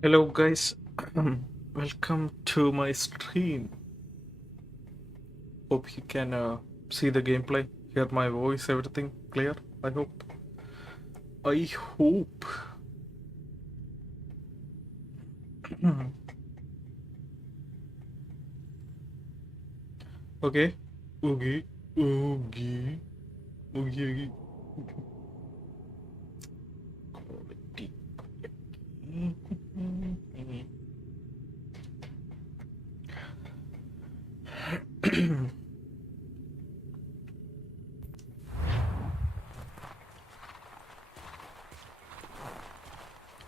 Hello, guys. Welcome to my stream. Hope you can see the gameplay, hear my voice, everything clear. I hope. I hope. Okay. Oogie. Oogie. Oogie. Quality.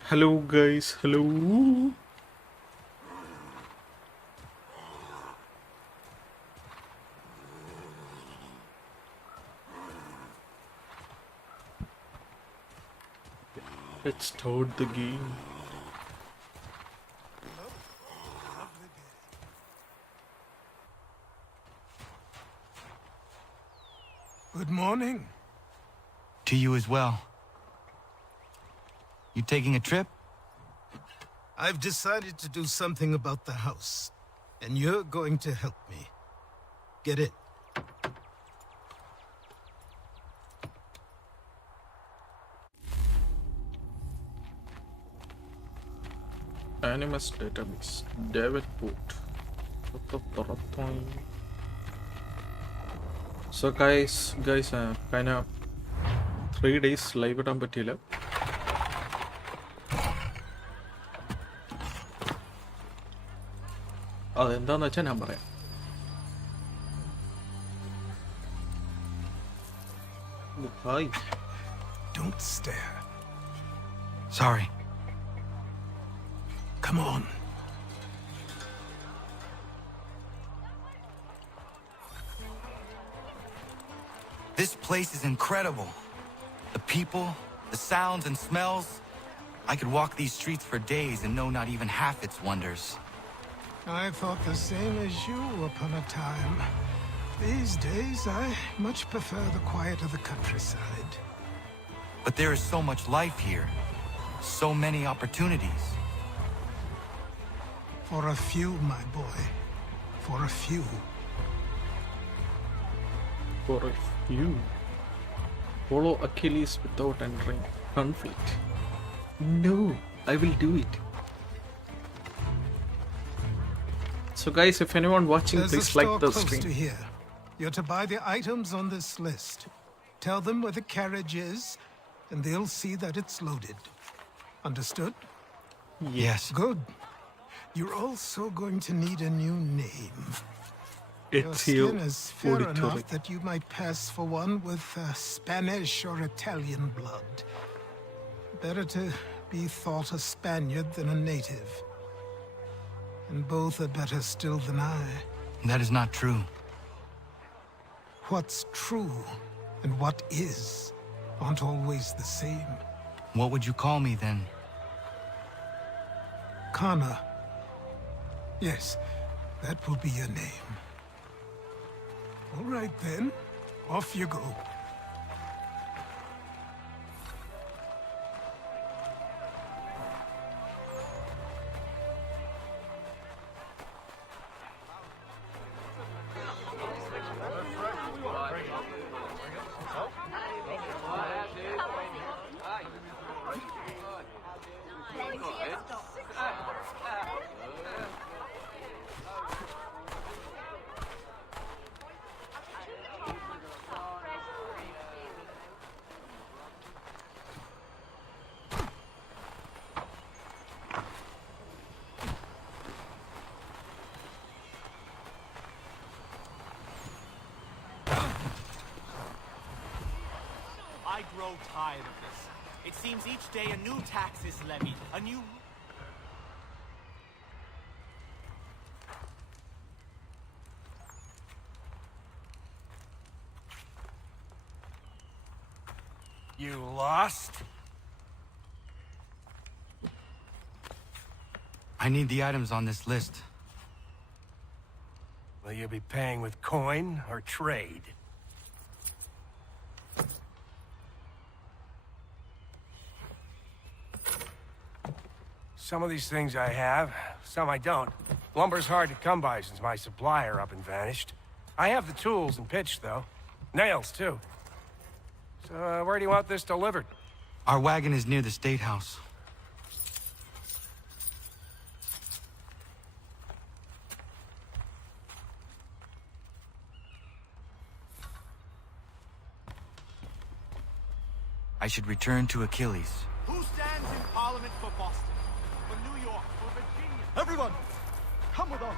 Hello, guys. Hello. Let's start the game. Good morning. To you as well. You taking a trip? I've decided to do something about the house, and you're going to help me. Get it? Animus database. David Boot. So guys, kind of 3 days live ഇടാൻ പറ്റിയില്ല. അതെന്താന്ന് വെച്ചാൽ ഞാൻ പറയാം. Hi. Don't stare. Sorry. Come on. This place is incredible. The people, the sounds and smells. I could walk these streets for days and know not even half its wonders. I thought the same as you upon a time. These days, I much prefer the quiet of the countryside. But there is so much life here. So many opportunities. For a few, my boy. For a few. For a few. Follow Achilles without entering conflict. No, I will do it. So guys, if anyone watching, There's please a like store the close stream. to here. You're to buy the items on this list. Tell them where the carriage is, and they'll see that it's loaded. Understood? Yes. Good. You're also going to need a new name. Your It's skin you, is fair Auditory. enough that you might pass for one with Spanish or Italian blood. Better to be thought a Spaniard than a native. And both are better still than I. That is not true. What's true and what is aren't always the same. What would you call me then? Kana. Yes, that will be your name. All right then, off you go. I grow tired of this. It seems each day a new tax is levied, a new... You lost? I need the items on this list. Will you be paying with coin or trade? Some of these things I have, some I don't. Lumber's hard to come by since my supplier up and vanished. I have the tools and pitch, though. Nails, too. So, where do you want this delivered? Our wagon is near the State House. I should return to Achilles. Who stands in Parliament for Boston? For New York? For Virginia? Everyone, come with us.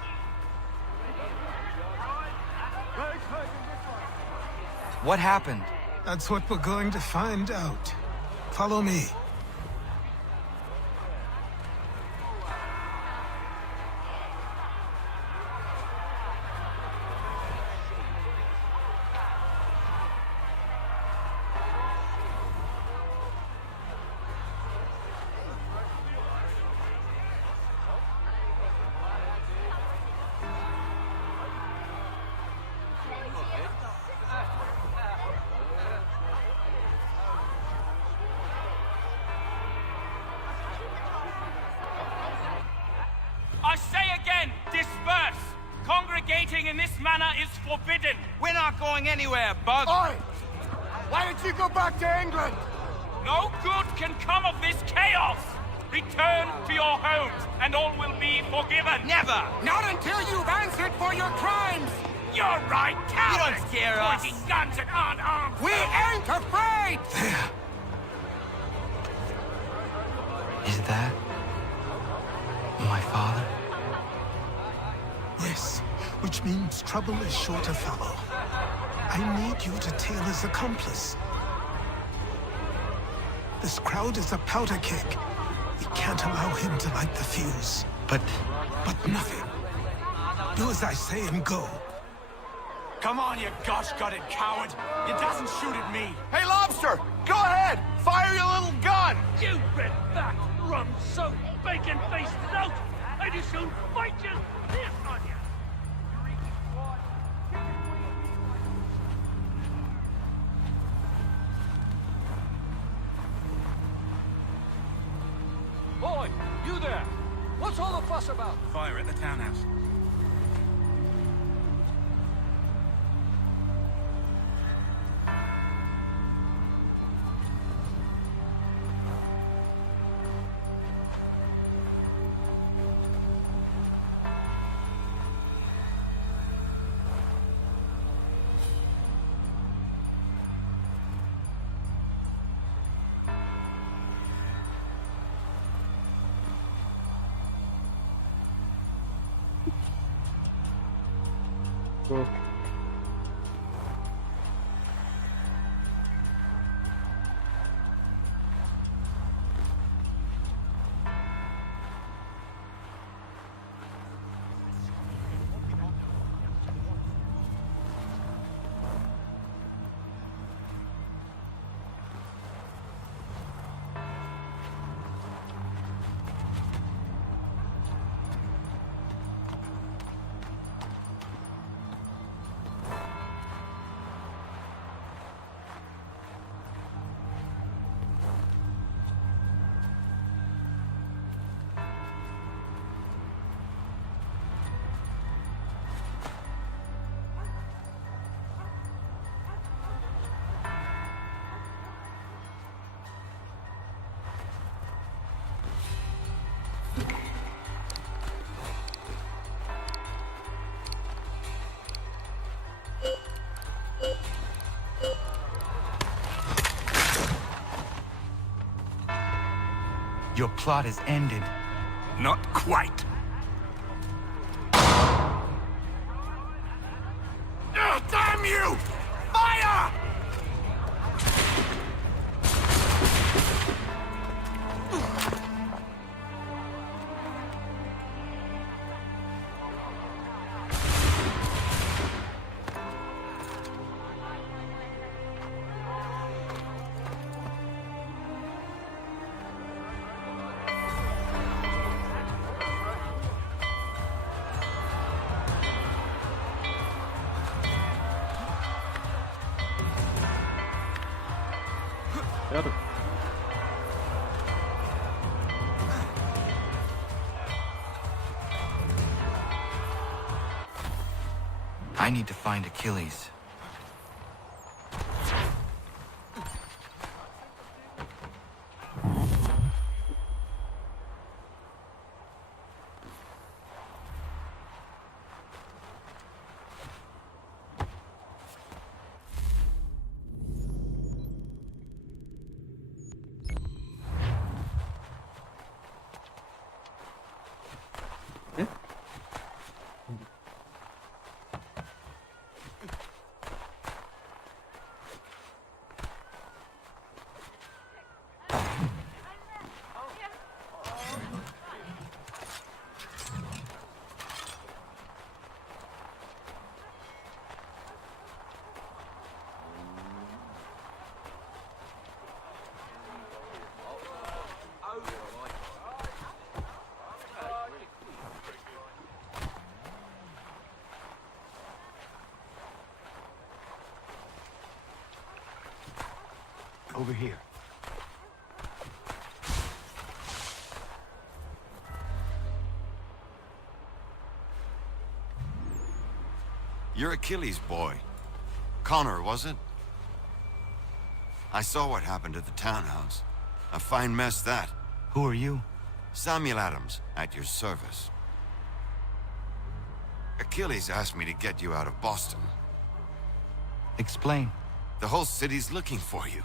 What happened? That's what we're going to find out. Follow me. I say again, disperse! Congregating in this manner is forbidden! We're not going anywhere, Bug. Oi! Why don't you go back to England? No good can come of this chaos! Return to your homes, and all will be forgiven! Never! Not until you've answered for your crimes! You're right, cowards! You don't scare us. Pointing guns at unarmed! We ain't afraid! There. Is that my father? Yes, which means trouble is sure to follow. I need you to tail his accomplice. This crowd is a powder keg. We can't allow him to light the fuse. But But nothing. Do as I say and go. Come on, you gosh-gutted coward! You doesn't shoot at me! Hey, Lobster! Go ahead! Fire your little gun! You red-backed, rum-soaked, bacon-faced lout! I just soon fight you! This on you! Boy, you there! What's all the fuss about? Fire at the townhouse. Go. Your plot is ended. Not quite. Oh, damn you! Fire! I need to find Achilles. Over here. You're Achilles' boy. Connor, was it? I saw what happened at the townhouse. A fine mess, that. Who are you? Samuel Adams, at your service. Achilles asked me to get you out of Boston. Explain. The whole city's looking for you.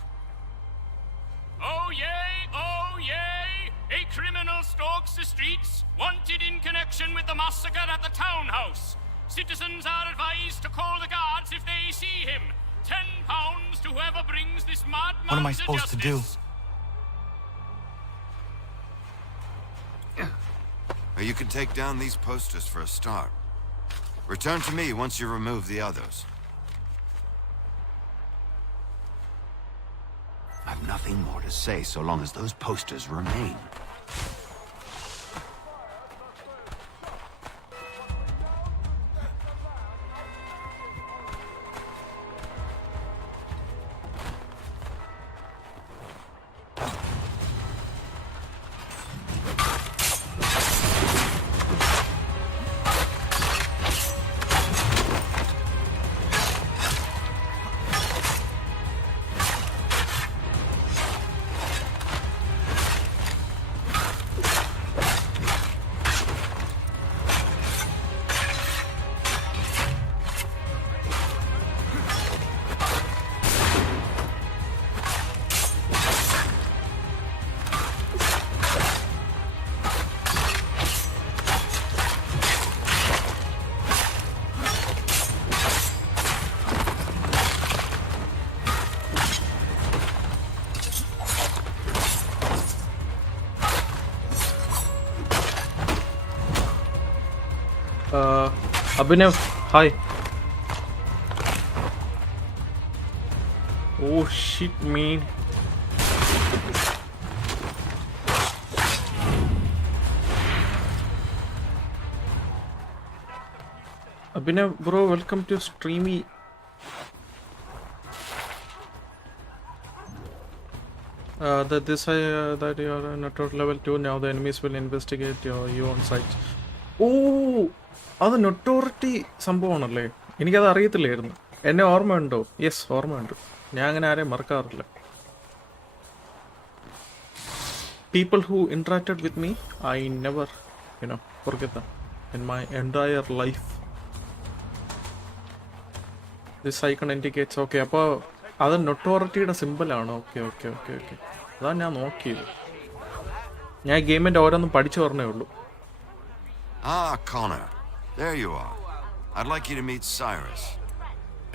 Oh yay, oh yay! A criminal stalks the streets, wanted in connection with the massacre at the townhouse. Citizens are advised to call the guards if they see him. £10 to whoever brings this madman What am I supposed to do? You can take down these posters for a start. Return to me once you remove the others. I've nothing more to say so long as those posters remain. Abhinav, hi. Oh shit, man. Abhinav, bro, welcome to Streamy. That you are network level 2 now. The enemies will investigate you on site. Oh, അത് നൊട്ടോറിറ്റി സംഭവമാണല്ലേ? എനിക്കത് അറിയത്തില്ലായിരുന്നു. എന്നെ ഓർമ്മയുണ്ടോ? Yes, ഓർമ്മയുണ്ട്. ഞാൻ അങ്ങനെ ആരെയും മറക്കാറില്ല. People who interacted with me, I never, forget them in my entire life. This icon indicates, okay, അപ്പോൾ അത് നൊട്ടോറിറ്റിയുടെ സിമ്പിളാണ്. ഓക്കെ ഓക്കെ ഓക്കെ ഓക്കെ, അതാണ് ഞാൻ നോക്കിയത്. ഞാൻ ഗെയിമിൻ്റെ ഓരോന്നും പഠിച്ചു പറഞ്ഞേ ഉള്ളൂ. Ah, Connor. There you are. I'd like you to meet Cyrus.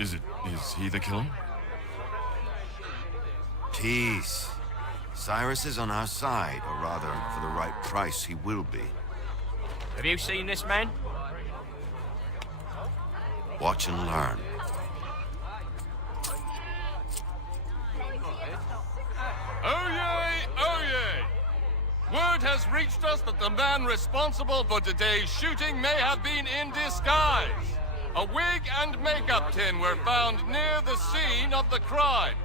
Is he the killer? Peace. Cyrus is on our side, or rather, for the right price, he will be. Have you seen this man? Watch and learn. Oh yay, oh yay! Word has reached us that the man responsible for today's shooting may have been in disguise. A wig and makeup tin were found near the scene of the crime.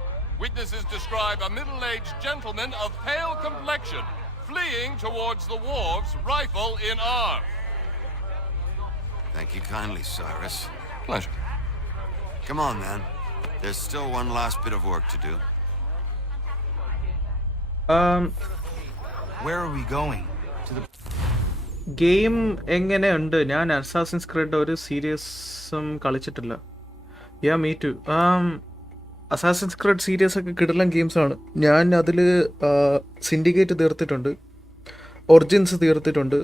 Witnesses describe a middle-aged gentleman of pale complexion fleeing towards the wharves, rifle in arm. Thank you kindly, Cyrus. Pleasure. Come on, man. There's still one last bit of work to do. Where are we going? To the... game എങ്ങനെയുണ്ട്? ഞാൻ Assassin's Creed ഒരു സീരീസും കളിച്ചിട്ടില്ല. Yeah me too. Assassin's Creed series ഒക്കെ കിടലൻ ഗെയിംസാണ്. ഞാൻ അതിൽ സിൻഡിക്കേറ്റ് തീർത്തിട്ടുണ്ട്, ഒറിജിൻസ് തീർത്തിട്ടുണ്ട്,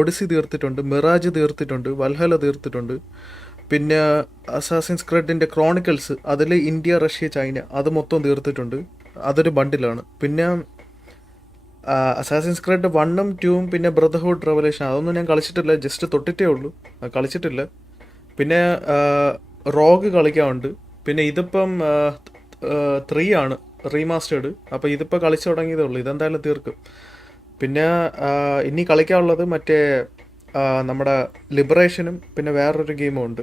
ഒഡിസി തീർത്തിട്ടുണ്ട്, മിറാജ് തീർത്തിട്ടുണ്ട്, വൽഹല തീർത്തിട്ടുണ്ട്. പിന്നെ അസാസിൻസ് ക്രീഡിൻ്റെ ക്രോണിക്കിൾസ്, അതിൽ ഇന്ത്യ, റഷ്യ, ചൈന, അത് മൊത്തം തീർത്തിട്ടുണ്ട്. അതൊരു ബണ്ടിലാണ്. പിന്നെ അസാസിൻസ് ക്രീഡ് 1ഉം 2ഉം പിന്നെ ബ്രദർഹുഡ് റെവലേഷൻ അതൊന്നും ഞാൻ കളിച്ചിട്ടില്ല, ജസ്റ്റ് തൊട്ടിട്ടേ ഉള്ളൂ, കളിച്ചിട്ടില്ല. പിന്നെ റോഗ് കളിക്കാറുണ്ട്. പിന്നെ ഇതിപ്പം 3 ആണ് റീമാസ്റ്റേർഡ്. അപ്പോൾ ഇതിപ്പോൾ കളിച്ചു തുടങ്ങിയതേ ഉള്ളൂ, ഇതെന്തായാലും തീർക്കും. പിന്നെ ഇനി കളിക്കാനുള്ളത് മറ്റേ നമ്മുടെ ലിബറേഷനും പിന്നെ വേറൊരു ഗെയിമും ഉണ്ട്,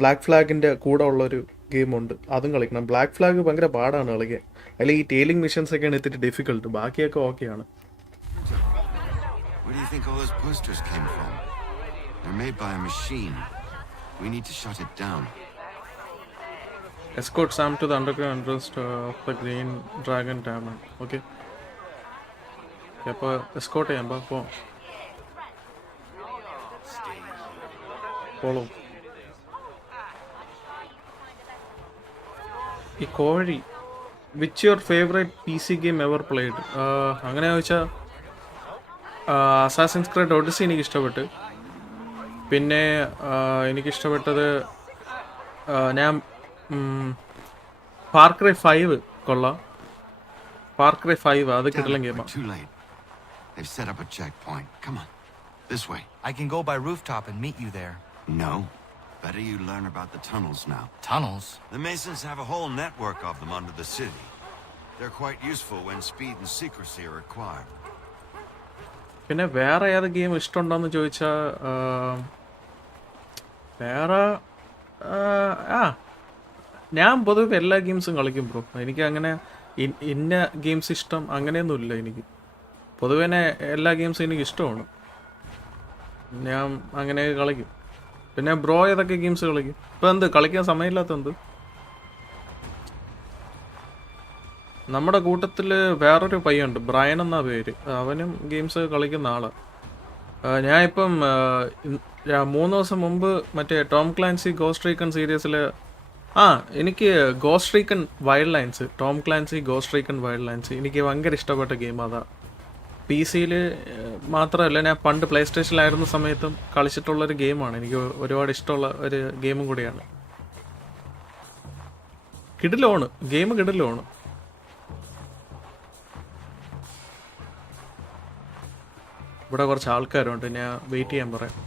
ബ്ലാക്ക് ഫ്ലാഗിൻ്റെ കൂടെ ഉള്ളൊരു ഗെയിമുണ്ട്, അതും കളിക്കണം. ബ്ലാക്ക് ഫ്ലാഗ് ഭയങ്കര പാടാണ് കളിക്കാൻ. അതിൽ ഈ ടെയിലിംഗ് മിഷൻസ് ഒക്കെയാണ് ഇത്തിരി ഡിഫിക്കൽട്ട്, ബാക്കിയൊക്കെ ഓക്കെയാണ്. Where do you think all those posters came from? They're made by a machine. We need to shut it down. Escort Sam to the underground entrance of the Green Dragon Tavern. Okay. അപ്പോൾ escort ചെയ്യാം, പോവാം. Follow. ഈ കോഴി, which your favourite PC game ever played? അങ്ങനെ ചോദിച്ചാൽ assassins creed Odyssey എനിക്കിഷ്ടപ്പെട്ട്. പിന്നെ എനിക്കിഷ്ടപ്പെട്ടത് ഞാൻ far cry 5 കൊള്ളാം. ഫാർ ക്രൈ 5 അത് കിട്ടലും ഗെയിമാണ്. Too late. They've set up a checkpoint. Come on. This way. I can go by rooftop and meet you there. No. Better you learn about the tunnels now. Tunnels? The Masons have a whole network of them under the city. They're quite useful when speed and secrecy are required. പിന്നെ വേറെ ഏത് game ഇഷ്ടമുണ്ടോയെന്ന് ചോദിച്ചാൽ വേറെ ഞാൻ പൊതുവെ എല്ലാ ഗെയിംസും കളിക്കും ബ്രോ. എനിക്ക് അങ്ങനെ ഇന്ന ഗെയിംസ് ഇഷ്ടം അങ്ങനെയൊന്നുമില്ല. എനിക്ക് പൊതുവെ എല്ലാ ഗെയിംസും എനിക്ക് ഇഷ്ടമാണ്, ഞാൻ അങ്ങനെ കളിക്കും. പിന്നെ ബ്രോ ഏതൊക്കെ ഗെയിംസ് കളിക്കും? ഇപ്പം എന്ത് കളിക്കാൻ സമയമില്ലാത്ത എന്ത്? നമ്മുടെ കൂട്ടത്തിൽ വേറൊരു പയ്യുണ്ട്, ബ്രയൻ എന്നാ പേര്, അവനും ഗെയിംസ് കളിക്കുന്ന ആളാണ്. ഞാൻ ഇപ്പം 3 ദിവസം മുമ്പ് മറ്റേ ടോം ക്ലാൻസി ഗോസ്റ്റ് റീക്കൺ സീരീസിൽ എനിക്ക് Ghost Recon Wildlands, Tom Clancy Ghost Recon Wildlands എനിക്ക് ഭയങ്കര ഇഷ്ടപ്പെട്ട ഗെയിം അതാ. PC-യിൽ മാത്രമല്ല, ഞാൻ പണ്ട് പ്ലേ സ്റ്റേഷനിലായിരുന്ന സമയത്തും കളിച്ചിട്ടുള്ളൊരു ഗെയിമാണ്. എനിക്ക് ഒരുപാട് ഇഷ്ടമുള്ള ഒരു ഗെയിമും കൂടിയാണ്. കിടിലോണ് ഗെയിം, കിടിലോണ്. ഇവിടെ കുറച്ച് ആൾക്കാരുണ്ട്, ഞാൻ വെയിറ്റ് ചെയ്യാൻ പറയാം.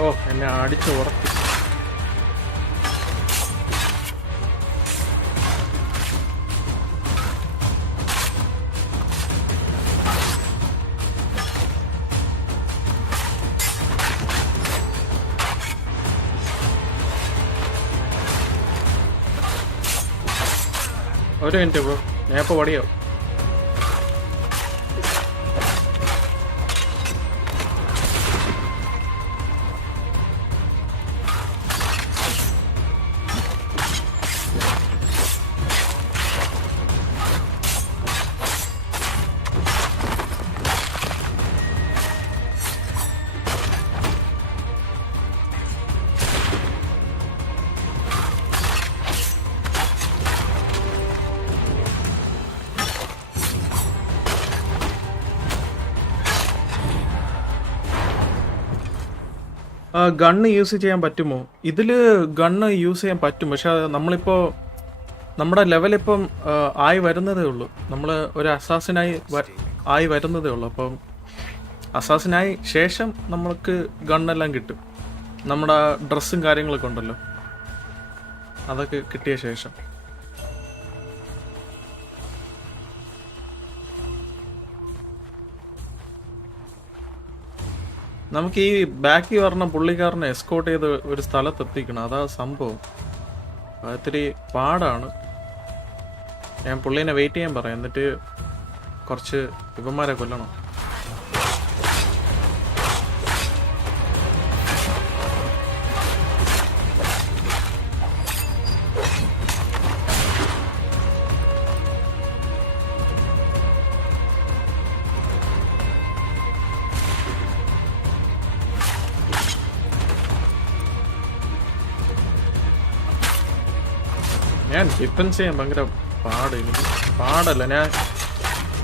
ഓ, എന്നെ അടിച്ച് ഉറക്കി. ഒരു മിനിറ്റ് ബ്രോ, ഞാൻ ഇപ്പോൾ വടിയാവും. ഗണ്ണ് യൂസ് ചെയ്യാൻ പറ്റുമോ? ഇതിൽ ഗണ്ണ് യൂസ് ചെയ്യാൻ പറ്റും, പക്ഷെ നമ്മളിപ്പോൾ നമ്മുടെ ലെവലിപ്പം ആയി വരുന്നതേ ഉള്ളൂ. നമ്മൾ ഒരു അസാസിനായി ആയി വരുന്നതേ ഉള്ളൂ. അപ്പം അസാസിനായി ശേഷം നമ്മൾക്ക് ഗണ്ണെല്ലാം കിട്ടും. നമ്മുടെ ഡ്രസ്സും കാര്യങ്ങളൊക്കെ ഉണ്ടല്ലോ, അതൊക്കെ കിട്ടിയ ശേഷം. നമുക്ക് ഈ ബാക്കി പറഞ്ഞ പുള്ളിക്കാരനെ എസ്കോട്ട് ചെയ്ത് ഒരു സ്ഥലത്ത് എത്തിക്കണം. അതാ സംഭവം. ഇത്തിരി പാടാണ്. ഞാൻ പുള്ളീനെ വെയിറ്റ് ചെയ്യാൻ പറയാം, എന്നിട്ട് കുറച്ച് ഇവന്മാരെ കൊല്ലണം. ഞാൻ ഡിഫൻസ് ചെയ്യാൻ ഭയങ്കര എനിക്ക് പാടല്ല. ഞാൻ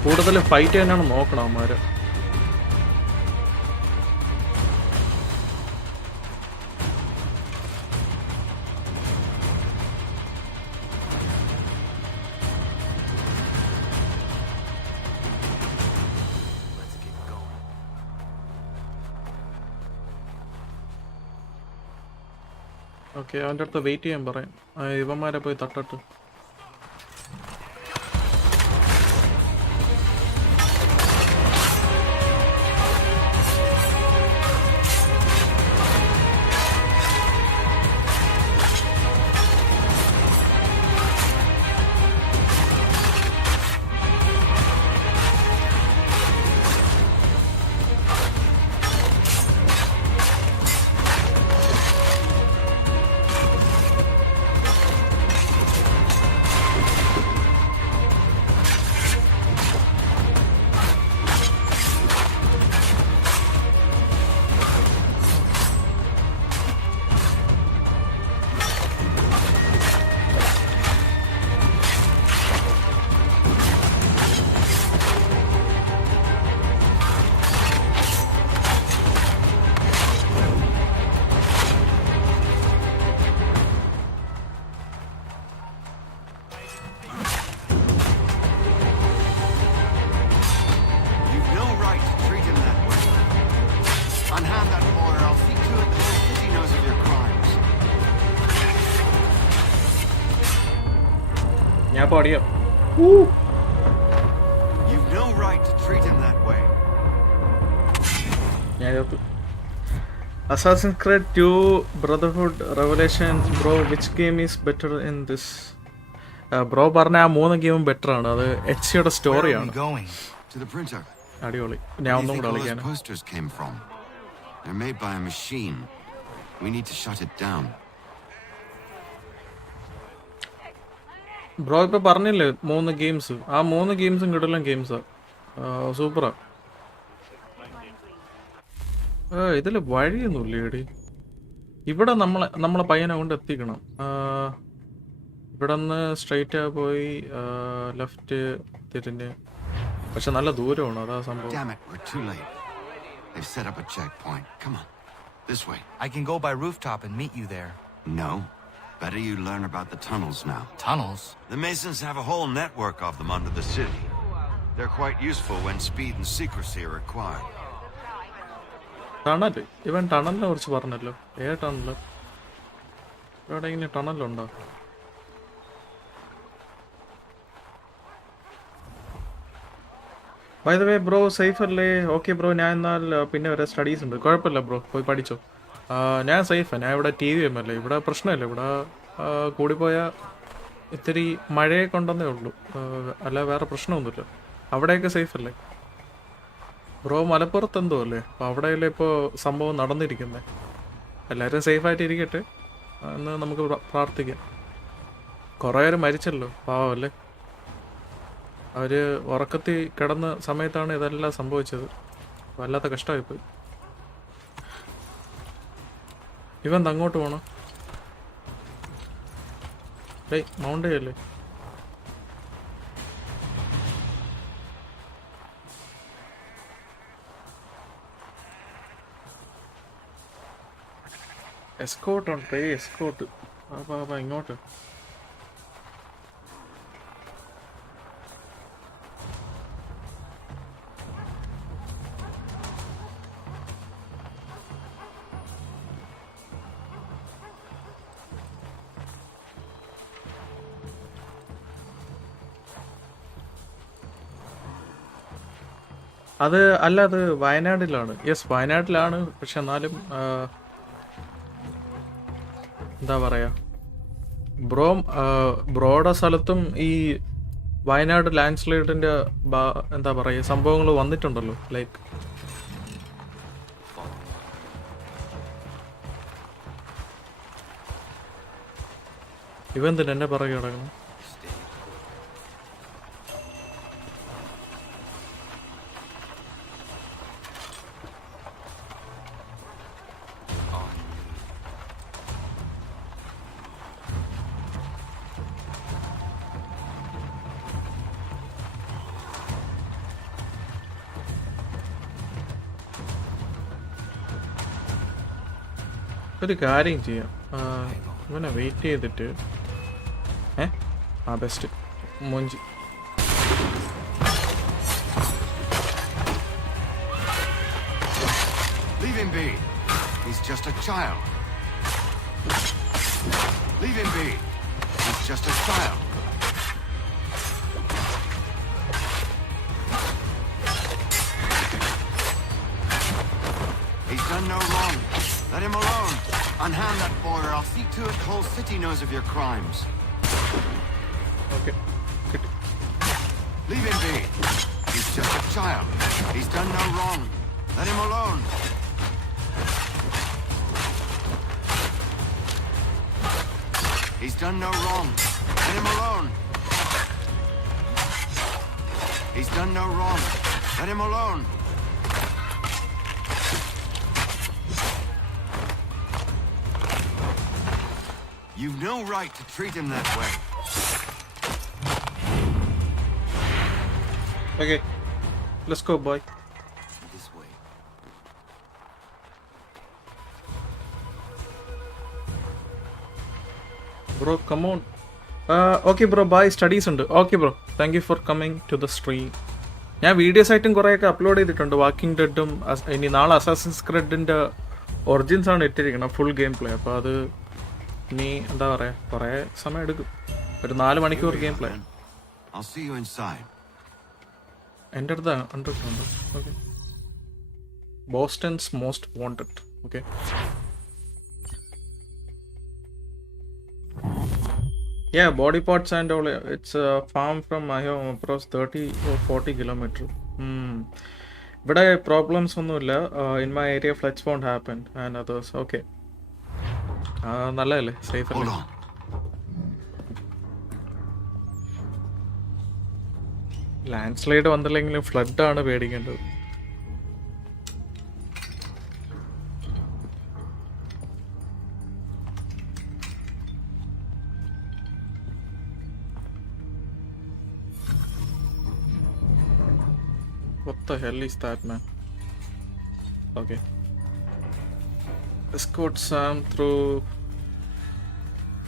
കൂടുതൽ ഫൈറ്റ് ചെയ്യാനാണ് നോക്കണം അവന്മാര്. ഓക്കെ, അവൻ്റെ അടുത്ത് വെയിറ്റ് ചെയ്യാൻ പറയാം. ഇവന്മാരെ പോയി തട്ടട്ട്. Unhand that boy, or I'll see to it the whole city knows of your crimes. ഞാൻ പാടിയോ? You've no right to treat him that way. Assassin's Creed 2 Brotherhood Revelation. Bro, which game is better in this? Bro പറഞ്ഞ ആ 3 ഗെയിമും better ആണ്. അത് എച്ചിയുടെ സ്റ്റോറിയാണ്. To the printer. അടിപൊളി. ഞാൻ ഒന്നും കൂടെ കളിക്കാൻ. Posters came from. They're made by a machine. We need to shut it down. Bro ഇപ്പൊ പറഞ്ഞില്ലേ 3 ഗെയിംസ്. ആ 3 ഗെയിംസും കിടലും ഗെയിംസാ. സൂപ്പറാ. ഇതില് വഴിയൊന്നുമില്ല എടി. ഇവിടെ നമ്മളെ പയ്യനെ കൊണ്ട് എത്തിക്കണം. ഇവിടെ നിന്ന് സ്ട്രെയിറ്റ് പോയി ലെഫ്റ്റ് തിരിഞ്ഞ്. പക്ഷെ നല്ല ദൂരമാണ്, അതാ സംഭവം. Damn it, we're too late. They've set up a checkpoint. Come on, this way. I can go by rooftop and meet you there. No. Better you learn about the tunnels now. Tunnels? The Masons have a whole network of them under the city. They're quite useful when speed and secrecy are required. Tunnel. ഇവൻ ടണലിനെ കുറിച്ച് പറഞ്ഞല്ലോ. Tunnel ഇവിടെ ഇങ്ങനെ ടണലുണ്ടോ? By the way bro safe അല്ലേ? Okay bro, ഞാൻ എന്നാൽ പിന്നെ വരെ സ്റ്റഡീസ് ഉണ്ട്. കുഴപ്പമില്ല ബ്രോ, പോയി പഠിച്ചോ. ഞാൻ സേഫാണ്. ഞാൻ ഇവിടെ ടി വി എമ്മല്ലേ, ഇവിടെ പ്രശ്നമില്ല. ഇവിടെ കൂടിപ്പോയ ഇത്തിരി മഴയെ കൊണ്ടെന്നേ ഉള്ളൂ, അല്ല വേറെ പ്രശ്നമൊന്നുമില്ല. അവിടെയൊക്കെ സേഫ് അല്ലേ ബ്രോ? മലപ്പുറത്ത് എന്തോ അല്ലേ, അപ്പോൾ അവിടെയല്ലേ ഇപ്പോൾ സംഭവം നടന്നിരിക്കുന്നത്. എല്ലാവരും സേഫായിട്ട് ഇരിക്കട്ടെ എന്ന് നമുക്ക് പ്രാർത്ഥിക്കാം. കുറേ പേര് മരിച്ചല്ലോ, പാവമല്ലേ. അവർ ഉറക്കത്തിൽ കിടന്ന സമയത്താണ് ഇതെല്ലാം സംഭവിച്ചത്. വല്ലാത്ത കഷ്ടമായിപ്പോയി. ഇവൻ അങ്ങോട്ട് പോകണം. ഡേയ് മൗണ്ടേ അല്ലേ? എസ്കോട്ട് ഉണ്ട്. എസ്കോട്ട് ഇങ്ങോട്ട്. അത് അല്ല, അത് വയനാട്ടിലാണ്. യെസ്, വയനാട്ടിലാണ്. പക്ഷെ എന്നാലും എന്താ പറയാ, ബ്രോയുടെ സ്ഥലത്തും ഈ വയനാട് ലാൻഡ് സ്ലൈഡിന്റെ എന്താ പറയുക സംഭവങ്ങൾ വന്നിട്ടുണ്ടല്ലോ. ലൈക്ക് ഇവൻ തന്നെ എന്നെ പറയുക കിടക്കണം. ഒരു കാര്യം ചെയ്യാം, ഇവനെ വെയിറ്റ് ചെയ്തിട്ട് best മൊഞ്ചി. Leave him be. He's just a child. Leave him be. He's just a child. He's done no wrong. Let him alone. Unhand that boy or I'll see to it the whole city knows of your crimes. Okay. Leave him be. He's just a child. He's done no wrong. Let him alone. He's done no wrong. Let him alone. He's done no wrong. Let him alone. You've no right to treat him that way. Okay, let's go, boy. This way. Bro, come on. Okay, bro, bye. Studies ഉണ്ട്. Okay, bro. Thank you for coming to the stream. ഞാൻ videos ആയിട്ടും കുറേയൊക്കെ upload ചെയ്തിട്ടുണ്ട്. Walking ഡെഡും ഇനി നാളെ assassins ക്രീഡിൻ്റെ origins ആണ് ഇട്ടിരിക്കണം, full game play. അപ്പോൾ അത് ഇനി എന്താ പറയുക, കുറേ സമയം എടുക്കും. ഒരു 4 മണിക്കൂർ game play. I'll see you inside. എൻ്റെ അടുത്ത് underground. Okay, Boston's most wanted. Okay, yeah, body parts and all. It's a farm from my home across 30 or 40 kilometers. ഇവിടെ പ്രോബ്ലംസ് ഒന്നുമില്ല. In my area floods won't happen and others. Okay, നല്ലതല്ലേ, safe അല്ലേ? Landslide വന്നില്ലെങ്കിലും ഫ്ലഡാണ് പേടിക്കേണ്ടത്. What the hell is that, man? Okay. Escort Sam through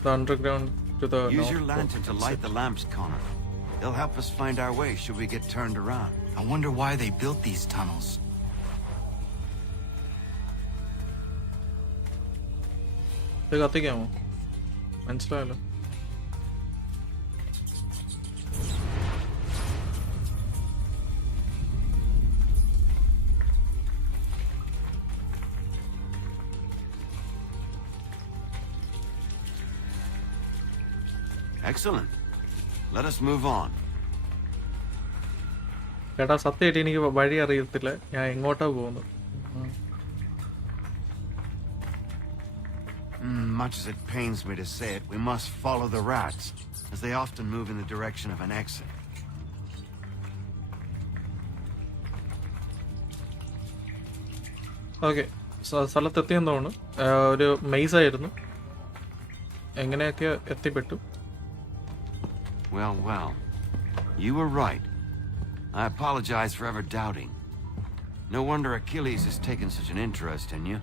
the underground to the Use north. your lantern to light the lamps, Connor. They'll help us find our way should we get turned around. I wonder why they built these tunnels. ഇത് കത്തിക്കാമോ? മനസ്സിലായല്ലോ. Excellent. Let us move on. ചേട്ടാ, സത്യമായിട്ട് എനിക്ക് വഴി അറിയത്തില്ല, ഞാൻ എങ്ങോട്ടാ പോകുന്നത്. Much as it pains me to say it, we must follow the rats, as they often move in the direction of an exit. Okay, സ്ഥലത്തെത്തിയെന്ന് തോന്നുന്നു. ഒരു മെയ്സായിരുന്നു, എങ്ങനെയൊക്കെ എത്തിപ്പെട്ടു. Well, well. You were right. I apologize for ever doubting. No wonder Achilles has taken such an interest in you.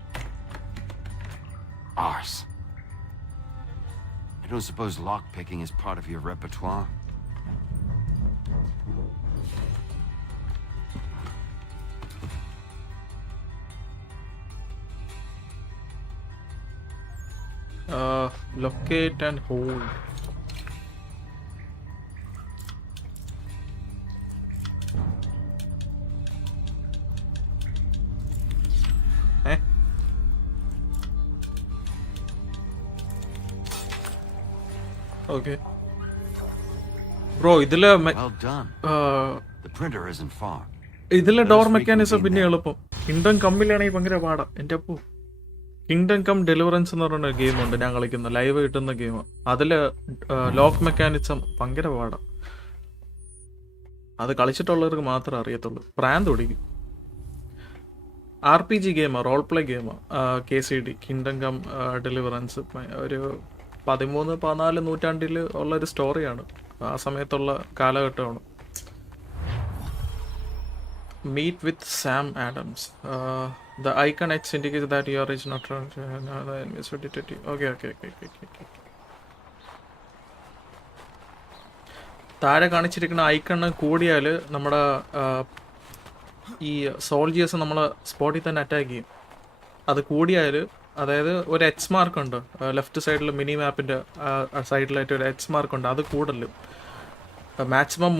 Arse. I don't suppose lockpicking is part of your repertoire? Locate and hold. Okay bro ഇതിലെ Well done. The printer isn't far. ഇതിലെ door mechanism പിന്നെ എളുപ്പം. Kingdom കമ്മിലാണെങ്കിൽ ഭയങ്കര പാടാ. എൻ്റെ അപ്പോ kingdom Come deliverance എന്ന് പറയുന്ന ഗെയിമുണ്ട് ഞാൻ കളിക്കുന്ന ലൈവ് കിട്ടുന്ന ഗെയിം. അതില് ലോക്ക് മെക്കാനിസം ഭയങ്കര പാടാ. അത് കളിച്ചിട്ടുള്ളവർക്ക് മാത്രമേ അറിയത്തുള്ളൂ. പ്രാന്ത് പിടിക്കും. RPG ഗെയിമാ, റോൾ പ്ലേ ഗെയിമാ. KCD കിങ്ഡം കം ഡെലിവറൻസ് ഒരു 13-14 നൂറ്റാണ്ടിൽ ഉള്ളൊരു സ്റ്റോറിയാണ്. ആ സമയത്തുള്ള കാലഘട്ടമാണ്. Meet with Sam Adams. The icon X indicates that your is not okay. താഴെ കാണിച്ചിരിക്കുന്ന ഐക്കണ് കൂടിയാൽ നമ്മുടെ ഈ സോൾജിയേഴ്സ് നമ്മളെ സ്പോട്ടിൽ തന്നെ അറ്റാക്ക് ചെയ്യും. അത് കൂടിയാൽ അതായത് ഒരു എച്ച് മാർക്ക് ഉണ്ട് ലെഫ്റ്റ് സൈഡിൽ മിനി മാപ്പിൻ്റെ സൈഡിലായിട്ട് ഒരു എച്ച് മാർക്ക് ഉണ്ട്. അത് കൂടല് മാക്സിമം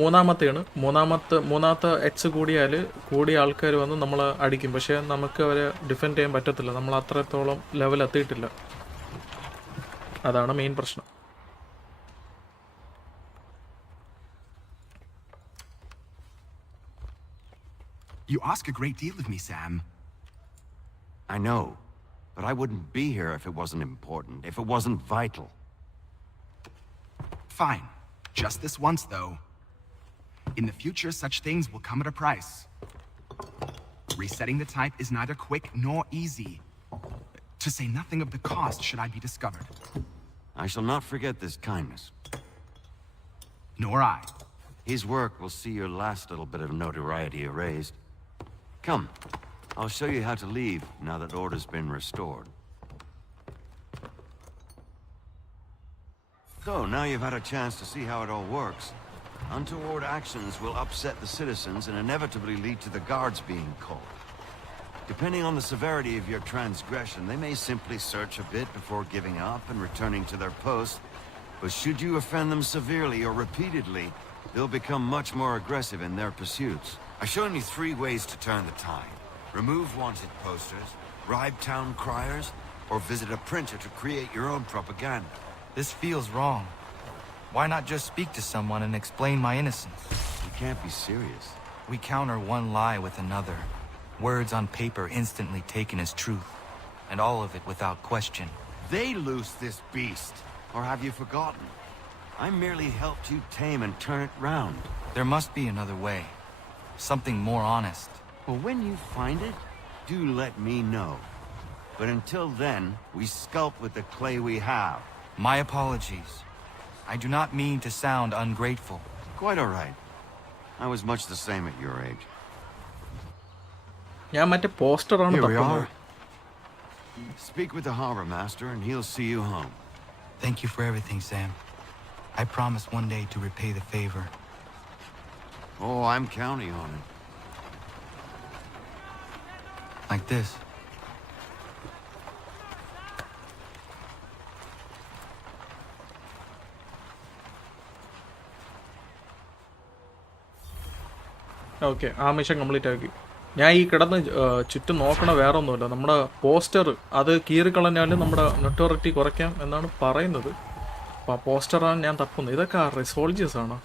മൂന്നാമത്തെ എച്ച് കൂടിയ ആൾക്കാർ വന്ന് നമ്മൾ അടിക്കും. പക്ഷേ നമുക്ക് അവരെ ഡിഫെൻഡ് ചെയ്യാൻ പറ്റത്തില്ല. നമ്മൾ അത്രത്തോളം ലെവൽ എത്തിയിട്ടില്ല. അതാണ് മെയിൻ പ്രശ്നം. You ask a great deal of me, Sam. I know, but I wouldn't be here if it wasn't important, if it wasn't vital. Fine. Just this once, though. In the future, such things will come at a price. Resetting the type is neither quick nor easy. To say nothing of the cost should I be discovered. I shall not forget this kindness. Nor I. His work will see your last little bit of notoriety erased. Come, I'll show you how to leave now that order's been restored. So, now you've had a chance to see how it all works. Untoward actions will upset the citizens and inevitably lead to the guards being called. Depending on the severity of your transgression, they may simply search a bit before giving up and returning to their posts. But should you offend them severely or repeatedly, they'll become much more aggressive in their pursuits. I've shown you 3 ways to turn the tide. Remove wanted posters, bribe town criers, or visit a printer to create your own propaganda. This feels wrong. Why not just speak to someone and explain my innocence? You can't be serious. We counter one lie with another. Words on paper instantly taken as truth. And all of it without question. They loose this beast. Or have you forgotten? I merely helped you tame and turn it round. There must be another way. Something more honest. Well, when you find it, do let me know. But until then, we sculpt with the clay we have. My apologies. I do not mean to sound ungrateful. Quite all right. I was much the same at your age. ഞാൻ മറ്റേ പോസ്റ്ററാണ് Here we തപ്പുന്നത്. are. Speak with the harbor master and he'll see you home. Thank you for everything, Sam. I promise one day to repay the favor. Oh, I'm counting on it. Like this. Okay, ആ mission complete ആക്കി. ഞാൻ ഈ കിടന്ന് ചുറ്റും നോക്കണ വേറെ ഒന്നുമില്ല. നമ്മുടെ പോസ്റ്റർ അത് കീറിക്കളഞ്ഞാൽ നമ്മുടെ നെറ്റോറിറ്റി കുറയ്ക്കാം എന്നാണ് പറയുന്നത്. അപ്പോൾ ആ പോസ്റ്ററാണ് ഞാൻ തപ്പുന്നത്. ഇതൊക്കെ റിസോൾജേഴ്സ് ആണോ?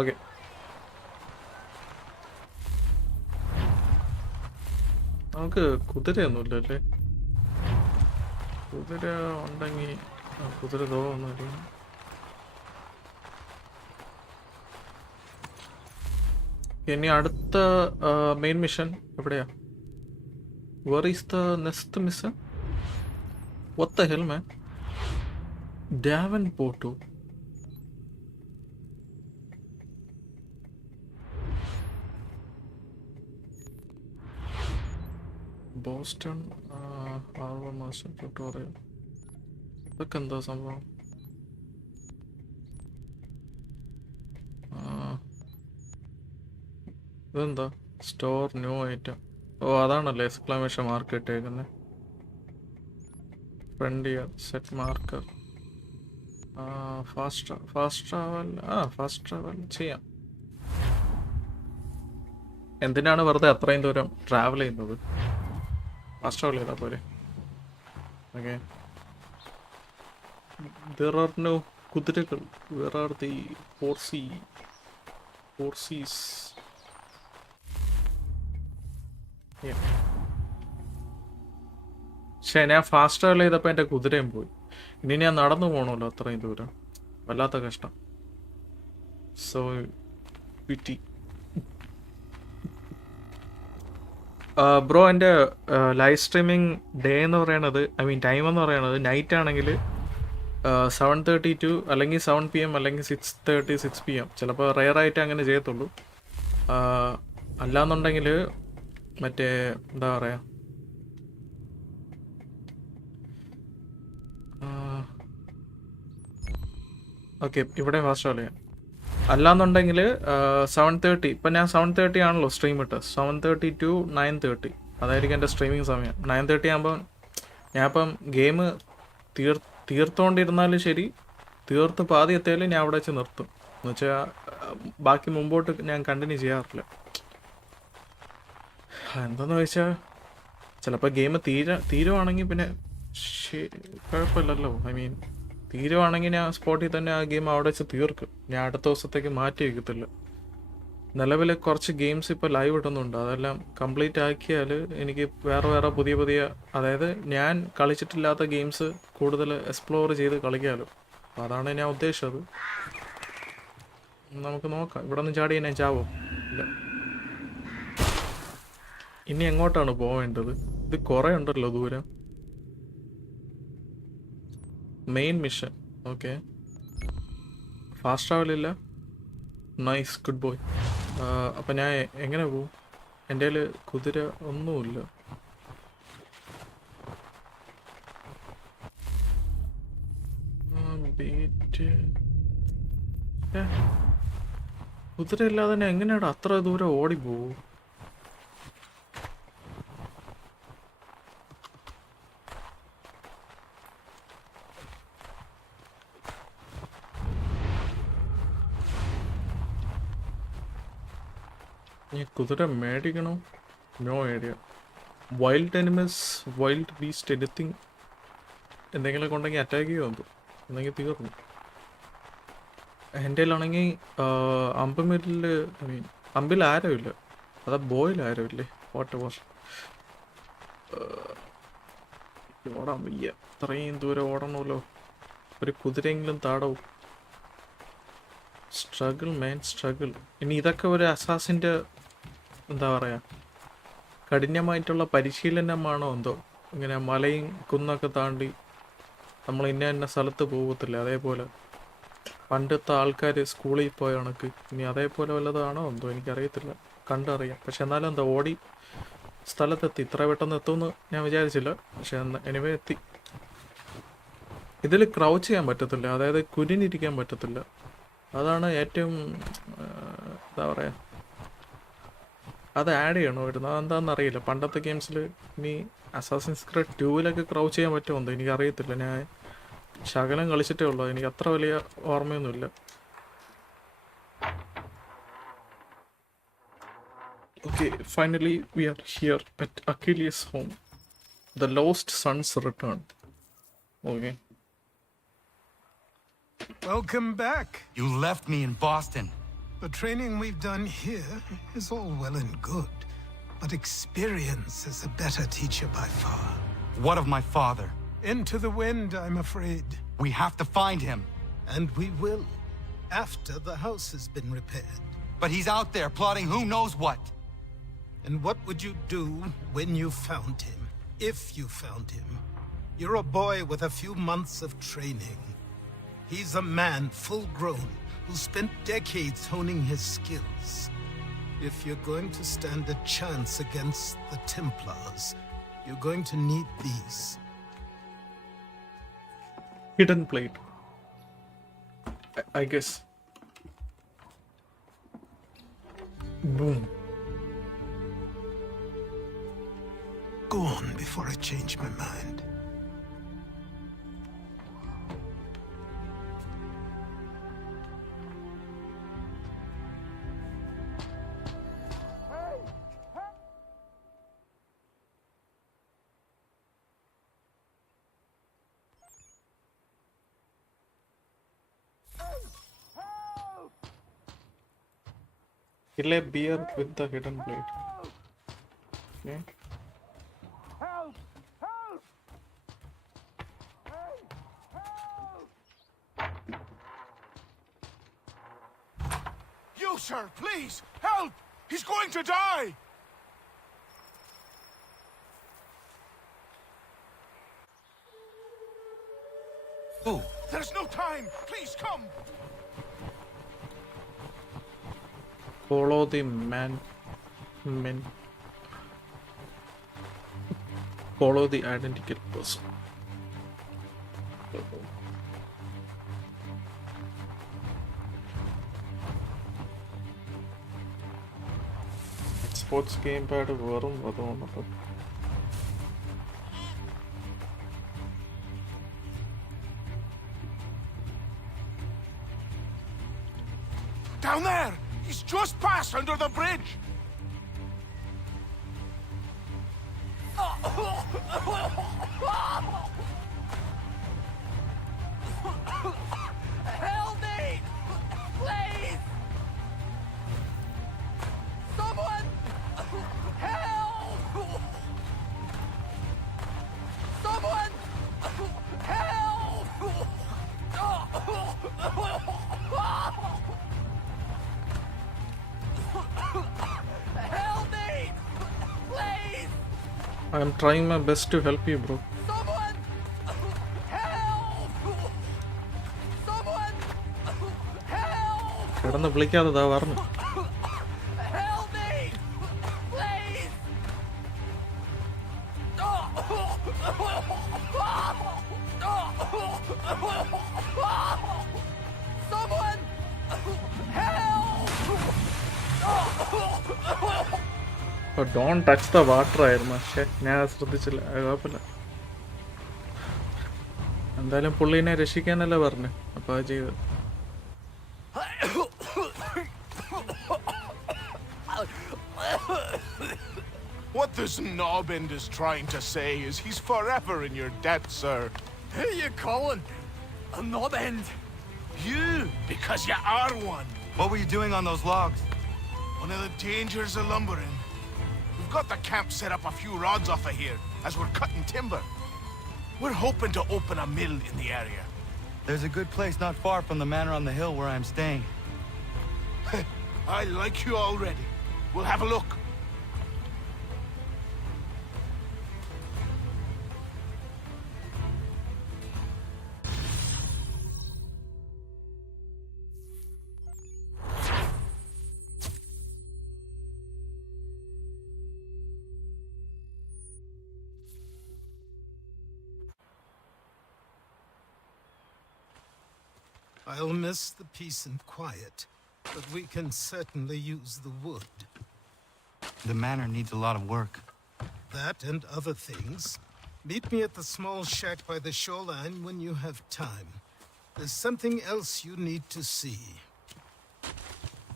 ഓക്കെ, നമുക്ക് കുതിരയൊന്നുമില്ലല്ലേ? കുതിര ഉണ്ടെങ്കിൽ കുതിര തോന്നുന്നില്ല. ഇനി അടുത്ത മെയിൻ മിഷൻ എവിടെയാ? Where is the next mission? What the hell, man? Davenport. Boston Harbor Master Tutorial. ഇതൊക്കെ എന്താ സംഭവം? ഇതെന്താ? Store new item. ഓ, അതാണല്ലേ എക്സ്ക്ലമേഷൻ മാർക്ക് ഇട്ടേക്കുന്നത്. ഫ്രണ്ട് ഇയർ സെറ്റ് മാർക്കർ. ഫാസ്റ്റ് ട്രാവൽ ചെയ്യാം. എന്തിനാണ് വെറുതെ അത്രയും ദൂരം ട്രാവൽ ചെയ്യുന്നത്? ഫാസ്റ്റ് ട്രാവൽ ചെയ്താൽ പോലെ. ഓക്കെ, there are no കുതിരകൾ. Where are the horses? Yeah. പക്ഷേ ഞാൻ ഫാസ്റ്റ് ട്രാവൽ ചെയ്തപ്പോൾ എൻ്റെ കുതിരയും പോയി. ഇനി ഞാൻ നടന്നു പോകണമല്ലോ അത്രയും ദൂരം. വല്ലാത്ത കഷ്ടം. സോ പിറ്റി. ബ്രോ, എൻ്റെ ലൈവ് സ്ട്രീമിംഗ് ഡേ എന്ന് പറയണത്, ഐ മീൻ ടൈം എന്ന് പറയണത് നൈറ്റ് ആണെങ്കിൽ 7:30 to അല്ലെങ്കിൽ 7 PM അല്ലെങ്കിൽ 6:30 6 PM. ചിലപ്പോൾ റെയറായിട്ട് അങ്ങനെ ചെയ്യത്തുള്ളൂ. അല്ലാന്നുണ്ടെങ്കിൽ മറ്റേ എന്താ പറയുക, ഓക്കെ ഇവിടെ ഫാസ്റ്റ് ചെയ്യാം. അല്ലാന്നുണ്ടെങ്കിൽ 7:30. ഇപ്പം ഞാൻ 7:30 ആണല്ലോ സ്ട്രീം ഇട്ട്. 7:30 to 9:30 അതായിരിക്കും എൻ്റെ സ്ട്രീമിങ് സമയം. 9:30 ആകുമ്പോൾ ഞാനിപ്പം ഗെയിം തീർത്തുകൊണ്ടിരുന്നാലും ശരി, തീർത്ത് പാതി എത്തിയാലും ഞാൻ അവിടെ വെച്ച് നിർത്തും. എന്ന് വെച്ചാൽ ബാക്കി മുമ്പോട്ട് ഞാൻ കണ്ടിന്യൂ ചെയ്യാറില്ല. എന്താന്ന് വെച്ചാൽ ചിലപ്പോൾ ഗെയിം തീരുവാണെങ്കിൽ പിന്നെ കുഴപ്പമില്ലല്ലോ. ഐ മീൻ തീരുവാണെങ്കിൽ ഞാൻ സ്പോട്ടിൽ തന്നെ ആ ഗെയിം അവിടെ വെച്ച് തീർക്കും. ഞാൻ അടുത്ത ദിവസത്തേക്ക് മാറ്റി വയ്ക്കത്തില്ല. നിലവിൽ കുറച്ച് ഗെയിംസ് ഇപ്പോൾ ലൈവ് ഇടുന്നുണ്ട്. അതെല്ലാം കംപ്ലീറ്റ് ആക്കിയാൽ എനിക്ക് വേറെ പുതിയ അതായത് ഞാൻ കളിച്ചിട്ടില്ലാത്ത ഗെയിംസ് കൂടുതൽ എക്സ്പ്ലോർ ചെയ്ത് കളിക്കാമല്ലോ. അപ്പോൾ അതാണ് ഞാൻ ഉദ്ദേശിച്ചത്. നമുക്ക് നോക്കാം. ഇവിടെ നിന്ന് ചാടി ഞാൻ ചാവോ? ഇല്ല. ഇനി എങ്ങോട്ടാണ് പോവേണ്ടത്? ഇത് കുറേ ഉണ്ടല്ലോ ദൂരം. Main mission. Okay, fast travel ഇല്ല. Nice, good boy. അപ്പം ഞാൻ എങ്ങനെ പോവും? എൻ്റെ കയ്യിൽ കുതിര ഒന്നുമില്ല. കുതിര ഇല്ലാതെ തന്നെ എങ്ങനെയാണ് അത്ര ദൂരം ഓടിപ്പോവും? ഈ കുതിര മേടിക്കണോ? No idea. Wild enemies, wild beast, anything എന്തെങ്കിലുമൊക്കെ ഉണ്ടെങ്കിൽ അറ്റാക്ക് ചെയ്യുമോ? എന്നെങ്കിൽ തീർന്നു. എൻ്റെ കയ്യിലാണെങ്കിൽ അമ്പമില്ലിൽ, ഐ മീൻ അമ്പിൽ ആരുമില്ല. അതാ ബോയിൽ ആരുമില്ലേ? വാട്ട് ഓടാൻ വയ്യ. ഇത്രയും ദൂരം ഓടണമല്ലോ. ഒരു കുതിരയെങ്കിലും താടവും. സ്ട്രഗിൾ മാൻ, സ്ട്രഗിൾ. ഇനി ഇതൊക്കെ ഒരു അസാസിൻ്റെ എന്താ പറയുക, കഠിനമായിട്ടുള്ള പരിശീലനമാണോ എന്തോ? ഇങ്ങനെ മലയും കുന്നൊക്കെ താണ്ടി നമ്മൾ ഇന്ന സ്ഥലത്ത് പോകത്തില്ല. അതേപോലെ പണ്ടത്തെ ആൾക്കാർ സ്കൂളിൽ പോയ കണക്ക് ഇനി അതേപോലെ വല്ലതാണോ എന്തോ, എനിക്കറിയത്തില്ല. കണ്ടറിയാം. പക്ഷെ എന്നാലും എന്താ ഓടി സ്ഥലത്തെത്തി. ഇത്ര പെട്ടെന്ന് എത്തുമെന്ന് ഞാൻ വിചാരിച്ചില്ല. പക്ഷെ എനിവേ എത്തി. ഇതിൽ ക്രൗച്ച് ചെയ്യാൻ പറ്റത്തില്ല, അതായത് കുനിഞ്ഞിരിക്കാൻ പറ്റത്തില്ല. അതാണ് ഏറ്റവും എന്താ പറയുക, അത് ആഡ് ചെയ്യണോ വരുന്നത്? അതെന്താണെന്ന് അറിയില്ല. പണ്ടത്തെ ഗെയിംസിൽ ഇനി അസാസിൻസ് ക്രീഡ് 2 ക്രൗച്ച് ചെയ്യാൻ പറ്റുമോ എനിക്കറിയത്തില്ല. ഞാൻ ശകലം കളിച്ചിട്ടേ ഉള്ളൂ. എനിക്ക് അത്ര വലിയ ഓർമ്മയൊന്നുമില്ല. Okay, finally we are here at Achilles home. The lost sons return. Okay, Welcome back. You left me in Boston. The training we've done here is all well and good, but experience is a better teacher by far. What of my father? Into the wind, I'm afraid. We have to find him. And we will, after the house has been repaired. But he's out there plotting who knows what. And what would you do when you found him? If you found him? You're a boy with a few months of training. He's a man, full grown, who spent decades honing his skills. If you're going to stand a chance against the Templars, you're going to need these. hidden plate, I guess. Boom. Go on before I change my mind. Kill a bear with the hidden blade. Okay. Help! Help! You, sir, please! Help! He's going to die! Ooh. There's no time! Please, come! Follow the men. Follow the identical person. Sports gamepad വെറും അതുകൊണ്ടോ. Down there! He's just passed under the bridge! Help me! Please! Someone! Help! Someone! Help! Help me! Please! I am trying my best to help you, bro. Someone! Help! Someone! Help! കിടന്ന് വിളിക്കാതെ ദാ പറഞ്ഞു. Help me! Please! Someone! Help! Don't touch the water ആയിരുന്നു. പക്ഷേ ഞാൻ ശ്രദ്ധിച്ചില്ല. കുഴപ്പമില്ല. എന്തായാലും പുള്ളീനെ രക്ഷിക്കാനല്ലേ പറഞ്ഞു. അപ്പോൾ അത് ചെയ്തു. What this knobend is trying to say is he's forever in your debt, sir. Who you calling? A knob end? You, because you are one. What were you doing on those logs? One of the dangers of lumbering. We've got the camp set up a few rods off of here, as we're cutting timber. We're hoping to open a mill in the area. There's a good place not far from the manor on the hill where I'm staying. I like you already. We'll have a look. I'll miss the peace and quiet, but we can certainly use the wood. The manor needs a lot of work. That and other things. Meet me at the small shack by the shoreline when you have time. There's something else you need to see.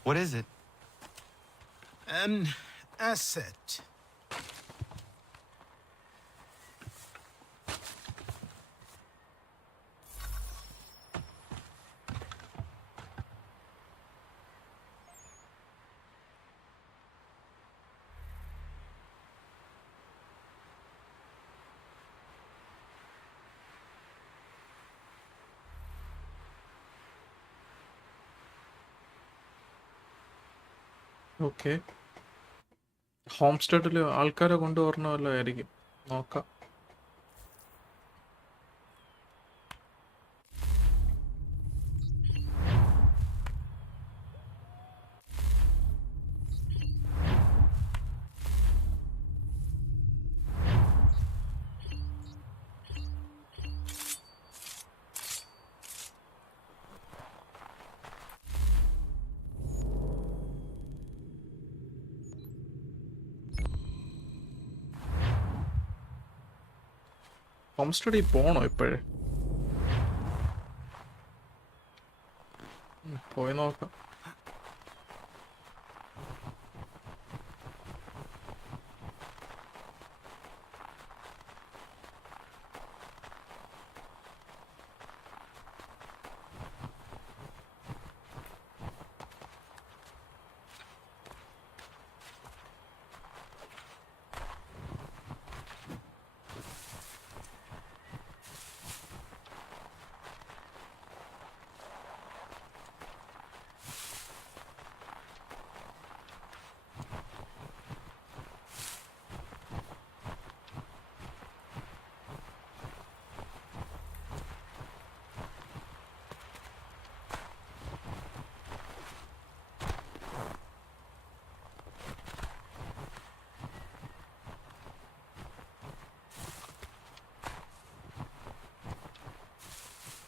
What is it? An asset. Okay. Home സ്റ്റേഡിൽ ആൾക്കാരെ കൊണ്ടുവരണമല്ലോ ആയിരിക്കും. നോക്കാം. Home സ്റ്റഡിയിൽ പോകണോ ഇപ്പോഴേ? പോയി നോക്കാം.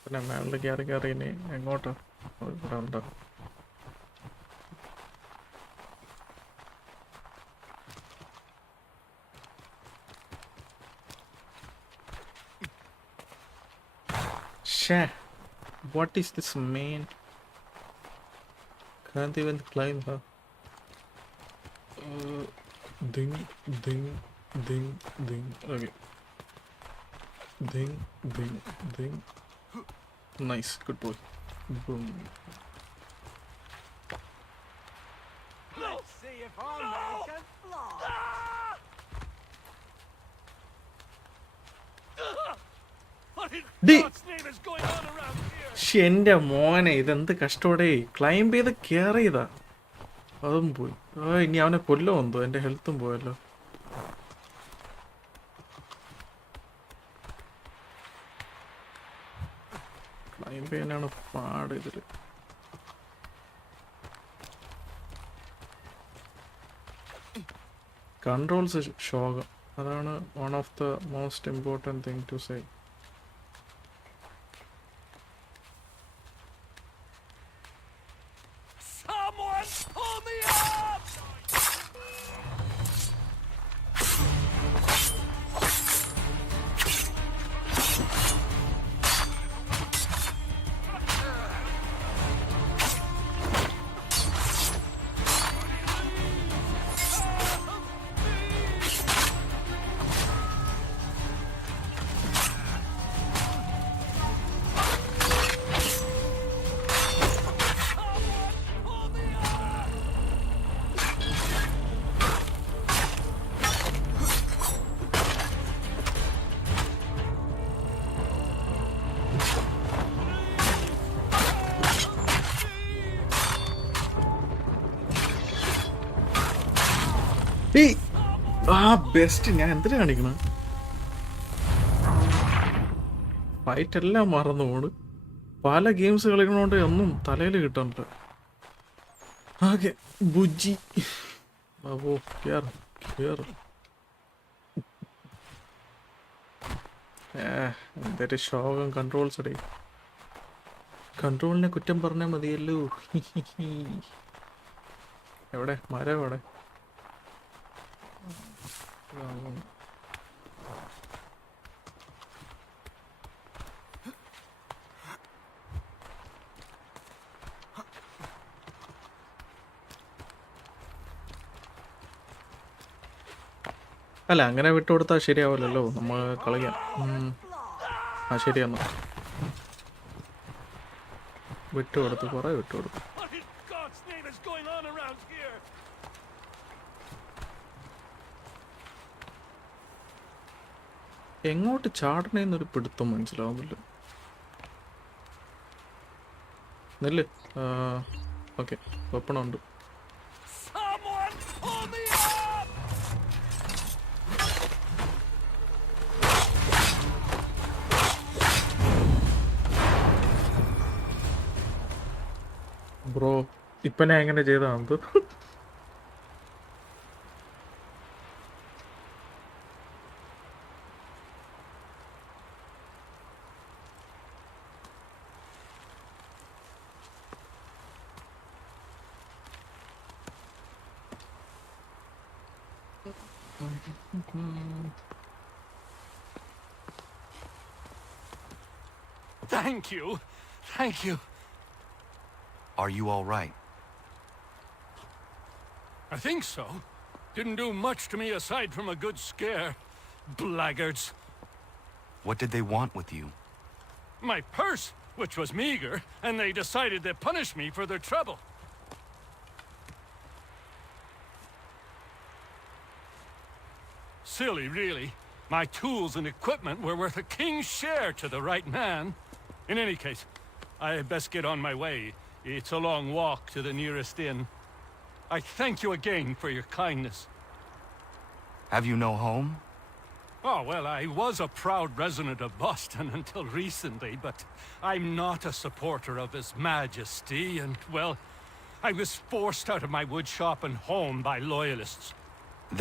പിന്നെ മേളിൽ കയറി കയറി ഇനി എങ്ങോട്ടാ? ഇവിടെ ഉണ്ടോ? Shit. What is this, man? Can't even climb, huh? Ding, ding, ding, ding. Okay. Ding, ding, ding. Nice, good boy. Boom. Let's see if our man can fly. What in Di- God's name is going on around here? എന്റെ മോനെ ഇതെന്ത് കഷ്ടോടെ climb ചെയ്ത് care ചെയ്താ അതും പോയി. ഇനി അവനെ കൊല്ലോ എന്തോ, എന്റെ ഹെൽത്തും പോയല്ലോ. ക്ലൈംബ് ചെയ്യാനാണ് പാട് ഇതില്. കൺട്രോൾസ് ശോകം, അതാണ് one of the most important thing to say. Someone pull me up! Best. ഞാൻ എന്തിനാ കാണിക്കണ? ഫൈറ്റ് എല്ലാം മറന്നു പോണ്. പല ഗെയിംസ് കളിക്കണോണ്ട് ഒന്നും തലയിൽ കിട്ടണ്ട. ഓക്കെ ബുജ്ജി. ഓ കേറ് കേറ്. എന്തൊരു ശോകം കൺട്രോൾസ് അടേ. കൺട്രോളിനെ കുറ്റം പറഞ്ഞാൽ മതിയല്ലോ. എവിടെ മരം എവിടെ? അല്ല അങ്ങനെ വിട്ടുകൊടുത്താൽ ശരിയാവില്ലല്ലോ, നമ്മൾ കളിക്കാം. ആ ശരിയെന്നാ വിട്ടുകൊടുത്തു, കുറെ വിട്ടുകൊടുത്തു. What in God's name is going on around here? എങ്ങോട്ട് ചാടണേന്നൊരു പിടുത്തം മനസ്സിലാവുന്നില്ല. നെല്ല് ഓക്കെ വെപ്പണുണ്ട്. Someone pull me up! Bro ഇപ്പൊ ഞാൻ എങ്ങനെ ചെയ്താണത്? Thank you. Thank you. Are you all right? I think so. Didn't do much to me aside from a good scare. Blackguards. What did they want with you? My purse, which was meager, and they decided to punish me for their trouble. Silly, really. My tools and equipment were worth a king's share to the right man. In any case, I had best get on my way. It's a long walk to the nearest inn. I thank you again for your kindness. Have you no home? Oh, well, I was a proud resident of Boston until recently, but I'm not a supporter of His Majesty, and, well, I was forced out of my woodshop and home by loyalists.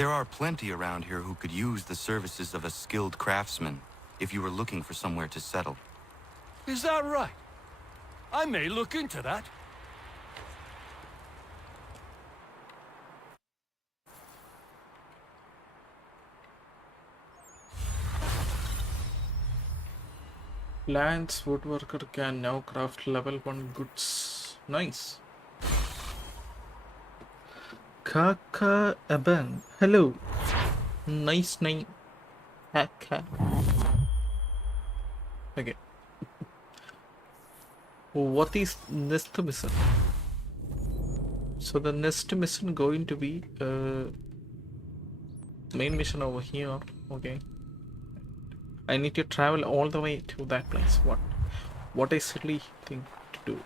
There are plenty around here who could use the services of a skilled craftsman if you were looking for somewhere to settle. Is that right? I may look into that. Lance woodworker can now craft level 1 goods. Nice. Kaka Abang. Hello. Nice name. Kaka. Okay. What is next mission? So the next mission going to be main mission over here. Okay. I need to travel all the way to that place. What a silly thing to do.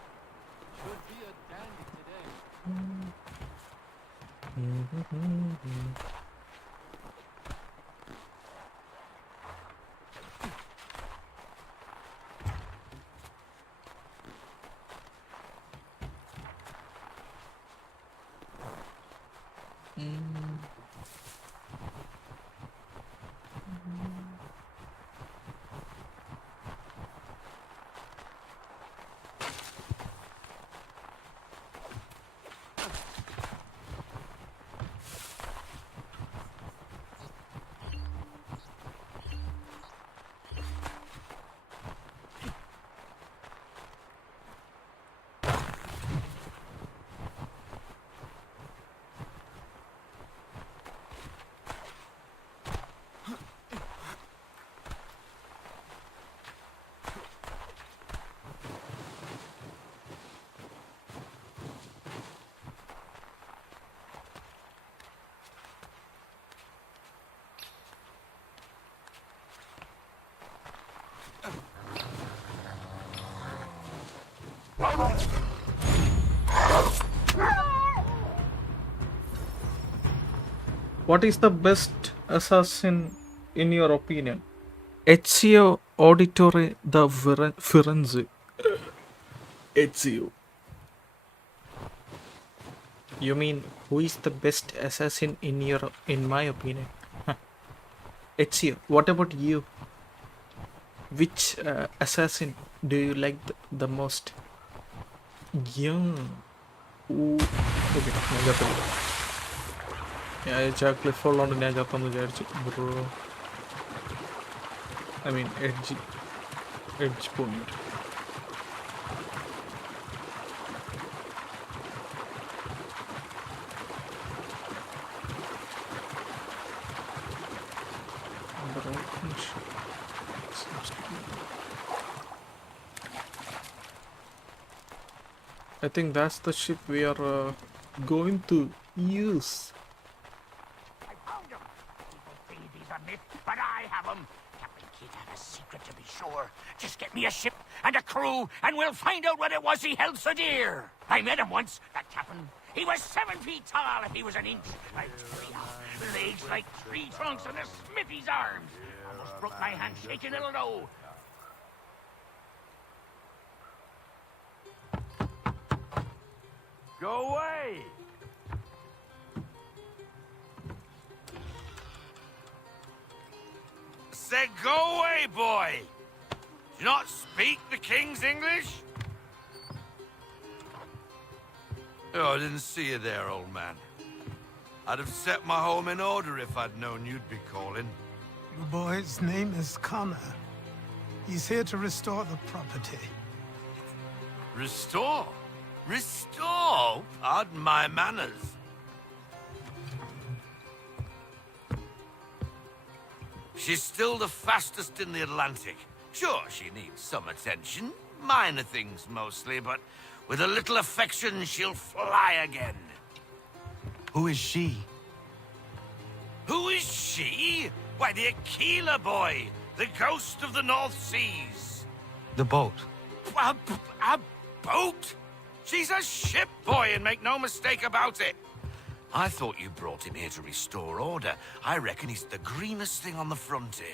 What is the best assassin in your opinion? Ezio Auditore da Firenze. Ezio. You mean who is the best assassin in my opinion? Ezio. What about you? Which assassin do you like the most? Yeah. Ooh. Okay. I cliff fall on the bro. I mean edge point. I think that's the ship we are going to use. I found him. People say he's a myth, but I have him. Captain Kidd had a secret, to be sure. Just get me a ship and a crew, and we'll find out what it was he held so dear. I met him once, that captain. He was 7 feet tall if he was an inch. I'll tell ya. Legs like tree trunks and a smithy's arms. Almost broke my hand shaking it'll know. Go away! Said go away, boy! Do you not speak the King's English? Oh, I didn't see you there, old man. I'd have set my home in order if I'd known you'd be calling. The boy's name is Connor. He's here to restore the property. Restore? Restore? Pardon my manners. She's still the fastest in the Atlantic. Sure, she needs some attention. Minor things mostly, but with a little affection, she'll fly again. Who is she? Who is she? Why, the Aquila boy, the ghost of the North Seas. The boat. A boat? She's a ship boy, and make no mistake about it. I thought you brought him here to restore order. I reckon he's the greenest thing on the frontier.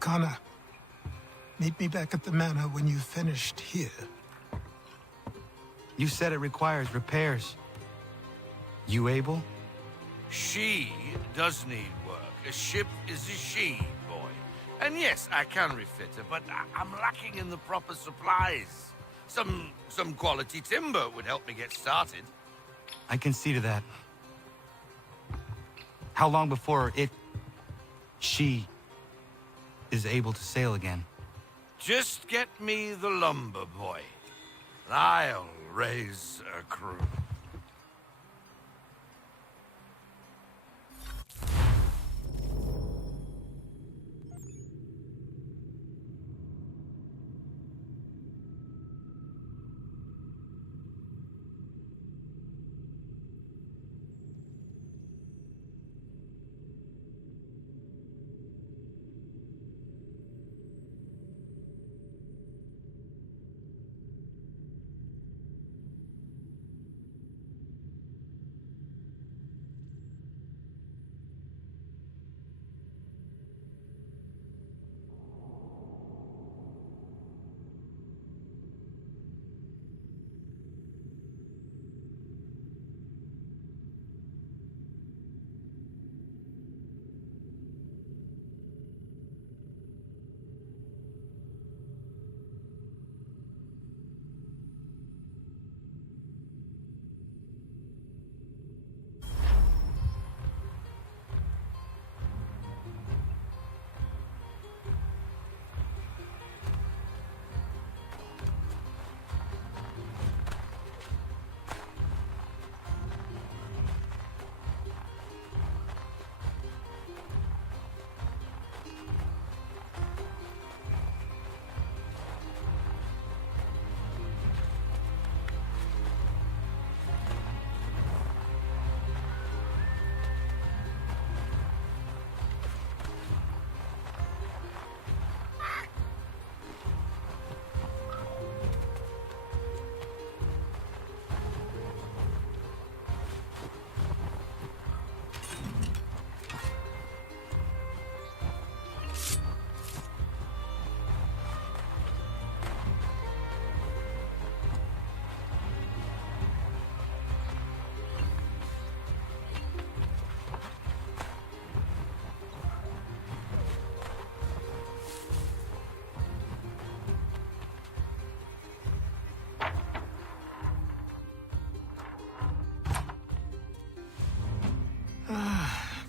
Connor, meet me back at the manor when you've finished here. You said it requires repairs. You able? She does need work. A ship is a she, boy. And yes, I can refit her, but I'm lacking in the proper supplies. Some quality timber would help me get started. I can see to that. How long before she is able to sail again? Just get me the lumber, boy. I'll raise a crew.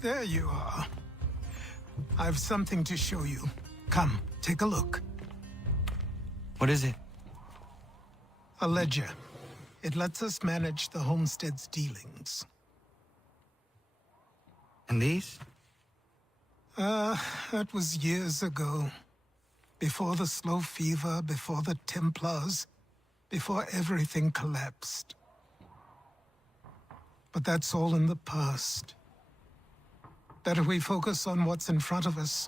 There you are. I've something to show you. Come, take a look. What is it? A ledger. It lets us manage the homestead's dealings. And these? That was years ago. Before the slow fever, before the Templars, before everything collapsed. But that's all in the past. Better we focus on what's in front of us.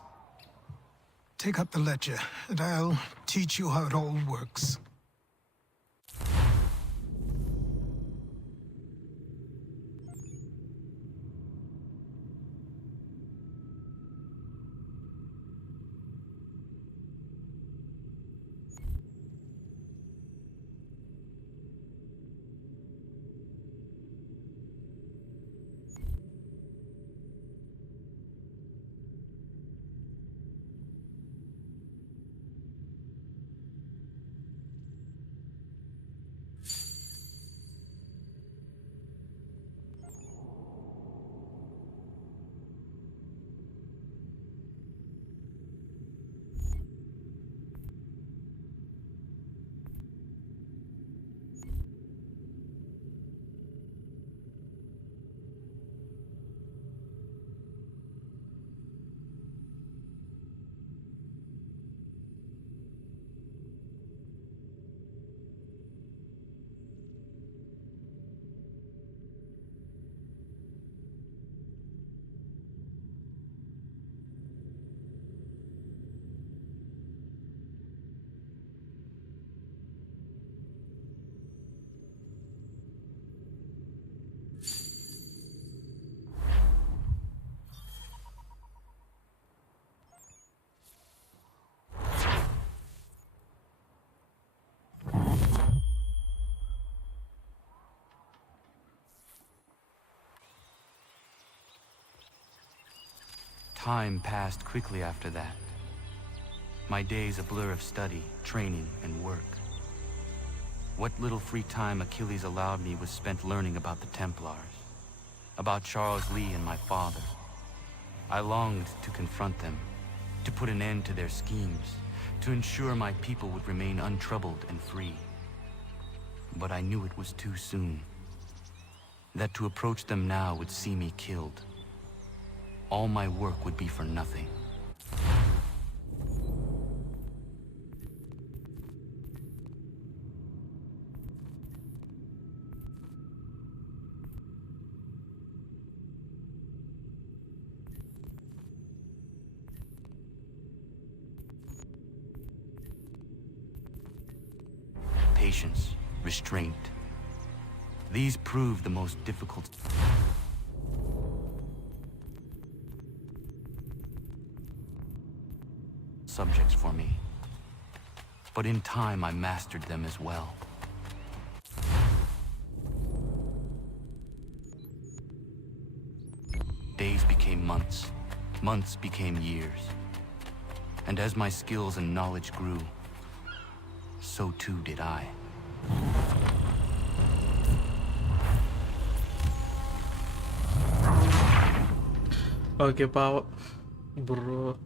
Take up the ledger, and I'll teach you how it all works. Time passed quickly after that. My days a blur of study, training, and work. What little free time Achilles allowed me was spent learning about the Templars, about Charles Lee and my father. I longed to confront them, to put an end to their schemes, to ensure my people would remain untroubled and free. But I knew it was too soon. That to approach them now would see me killed. All my work would be for nothing. Patience, restraint. These proved the most difficult subjects for me. But in time, I mastered them as well. Days became months, months became years. And as my skills and knowledge grew, so too did I. Okay, power. Bro.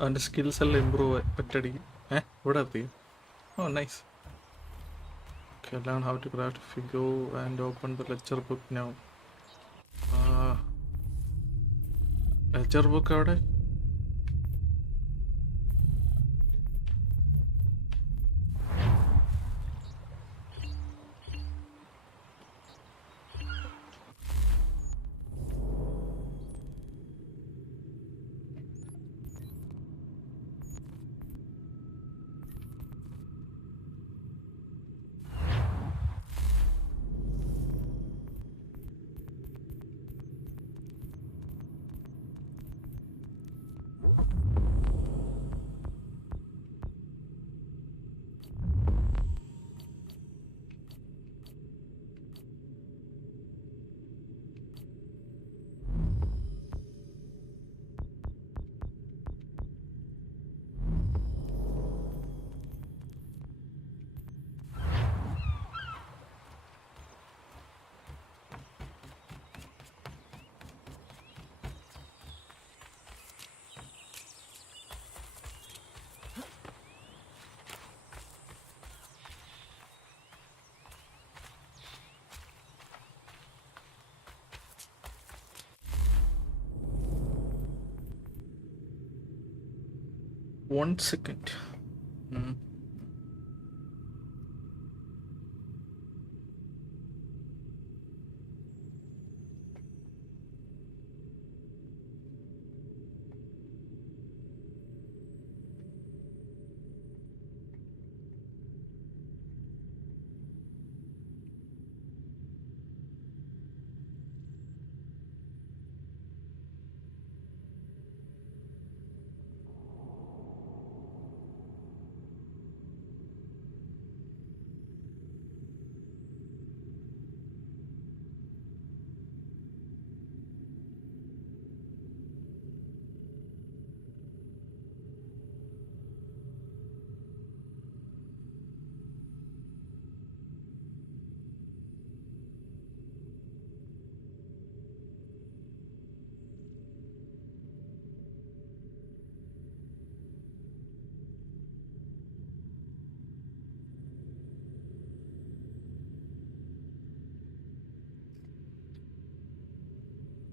And skills will improve. What are they? Oh, nice. Okay, learn how to craft a figure and open the lecture book now. Lecture book out. One second.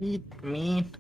Eat me.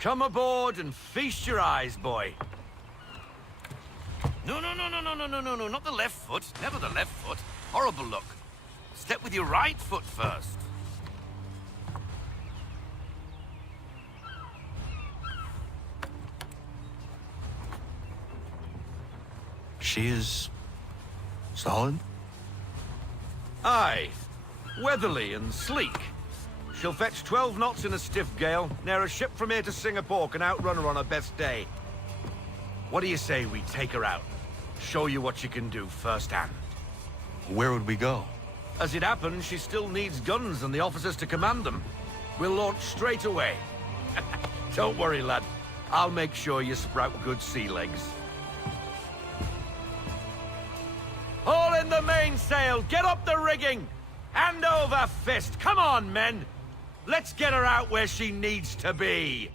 Come aboard and feast your eyes, boy. No, not the left foot. Never the left foot. Horrible look. Step with your right foot first. She is... solid? Aye. Weatherly and sleek. She'll fetch 12 knots in a stiff gale, near a ship from here to Singapore can outrun her on her best day. What do you say we take her out? Show you what she can do firsthand. Where would we go? As it happens, she still needs guns and the officers to command them. We'll launch straight away. Don't worry, lad. I'll make sure you sprout good sea legs. Haul in the mainsail! Get up the rigging! Hand over fist! Come on, men! Let's get her out where she needs to be!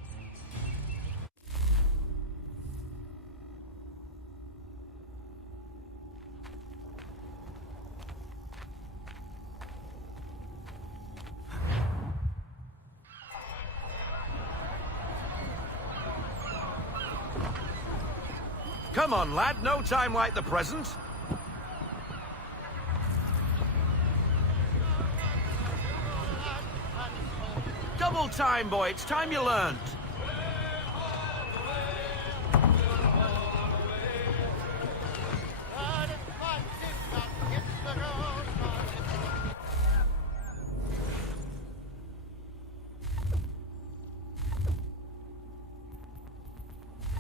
Come on, lad. No time like the present. Double time, boy. It's time you learned.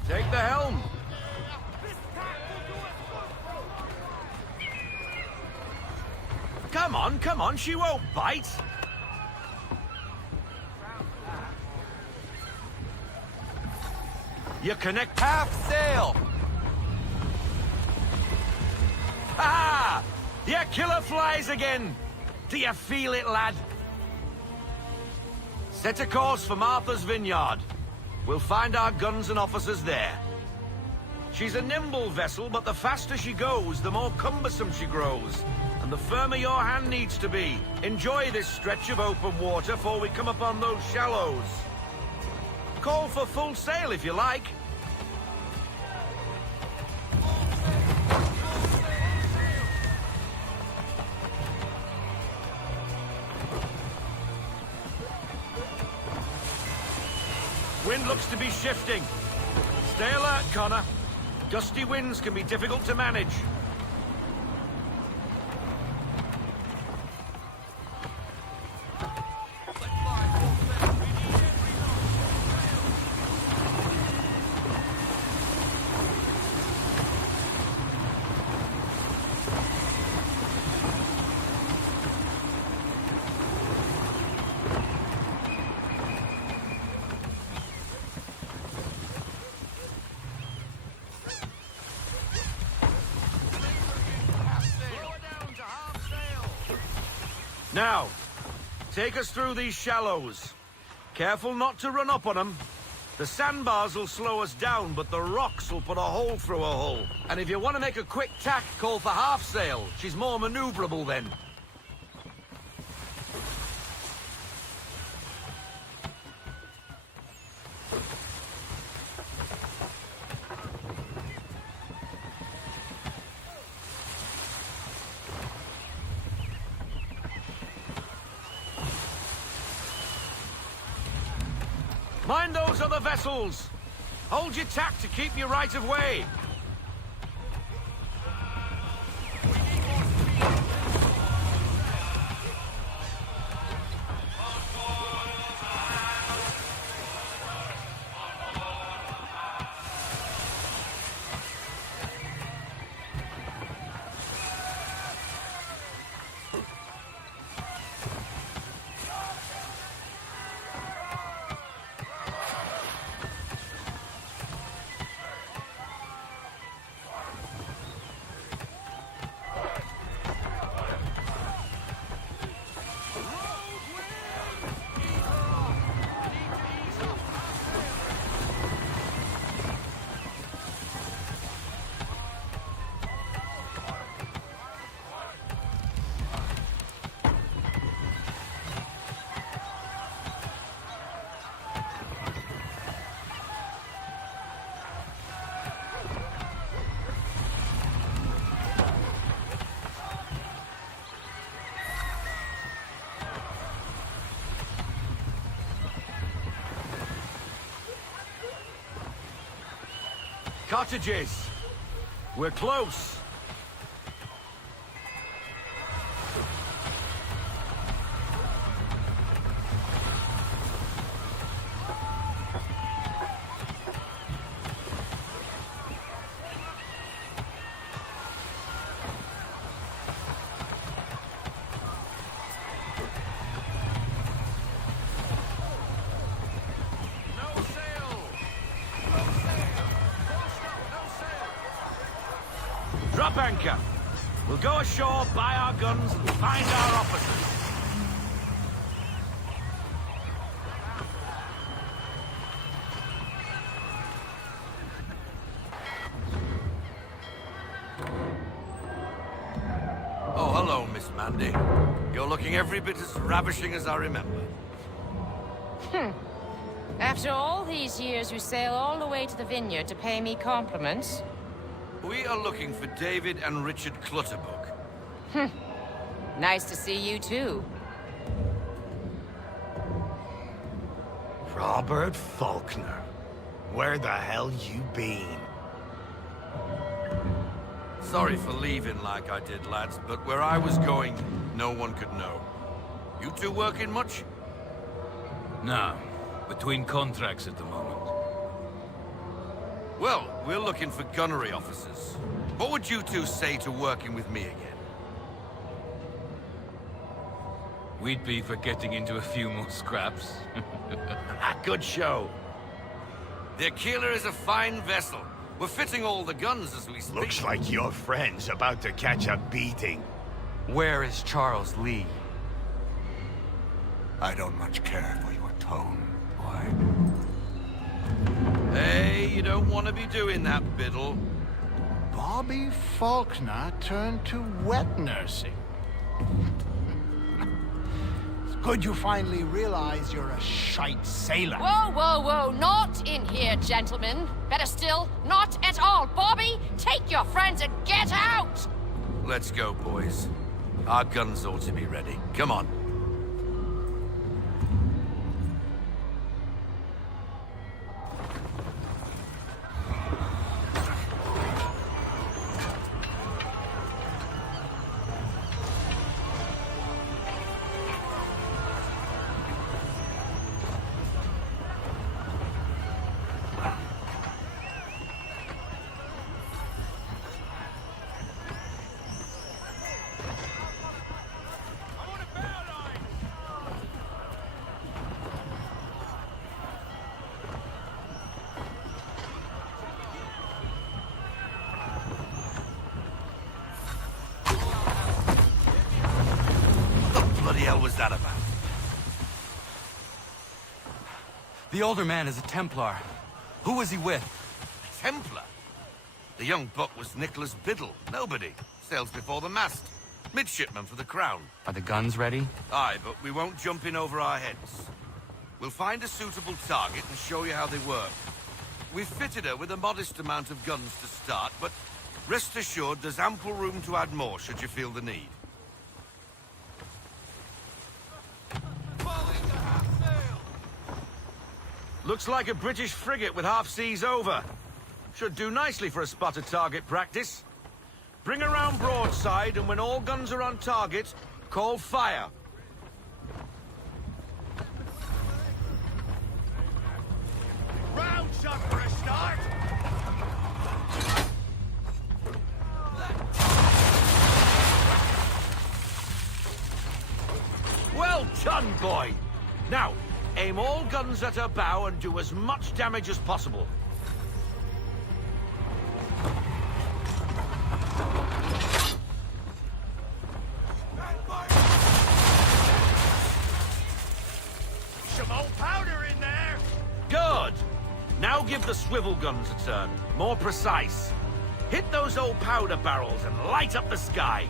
Take the helm. Come on, she won't bite. You connect half sail. Ah! Your killer flies again. Do you feel it, lad? Set a course for Martha's Vineyard. We'll find our guns and officers there. She's a nimble vessel, but the faster she goes, the more cumbersome she grows. And the firmer your hand needs to be. Enjoy this stretch of open water before we come upon those shallows. Call for full sail if you like. Wind looks to be shifting. Stay alert, Connor. Gusty winds can be difficult to manage. Now, take us through these shallows. Careful not to run up on them. The sandbars will slow us down, but the rocks will put a hole through a hull. And if you want to make a quick tack, call for half sail. She's more maneuverable then. Mind those other vessels! Hold your tack to keep your right of way! Cottages. We're close. Drop anchor. We'll go ashore, buy our guns, and find our officers. Oh, hello, Miss Mandy. You're looking every bit as ravishing as I remember. After all these years, you sail all the way to the vineyard to pay me compliments? We are looking for David and Richard Clutterbuck. Nice to see you, too. Robert Faulkner. Where the hell you been? Sorry for leaving like I did, lads, but where I was going, no one could know. You two working much? No. Between contracts at the moment. Well, we're looking for gunnery officers. What would you two say to working with me again? We'd be for getting into a few more scraps. Good show. The Aquila is a fine vessel. We're fitting all the guns as we speak. Looks like your friend's about to catch a beating. Where is Charles Lee? I don't much care for your tone, boy. Hey, you don't want to be doing that, Biddle. Bobby Faulkner turned to wet nursing. It's good you finally realize you're a shite sailor. Whoa, whoa, whoa, not in here, gentlemen. Better still, not at all. Bobby, take your friends and get out! Let's go, boys. Our guns ought to be ready. Come on. What the hell was that about? The older man is a Templar. Who was he with? Templar? The young buck was Nicholas Biddle. Nobody. Sails before the mast. Midshipman for the Crown. Are the guns ready? Aye, but we won't jump in over our heads. We'll find a suitable target and show you how they work. We've fitted her with a modest amount of guns to start, but rest assured there's ample room to add more should you feel the need. Looks like a British frigate with half seas over. Should do nicely for a spotted target practice. Bring around broadside, and when all guns are on target, call fire. Round shot for a start! Well done, boy! Now, aim all guns at her bow and do as much damage as possible. Some old powder in there! Good! Now give the swivel guns a turn. More precise. Hit those old powder barrels and light up the sky.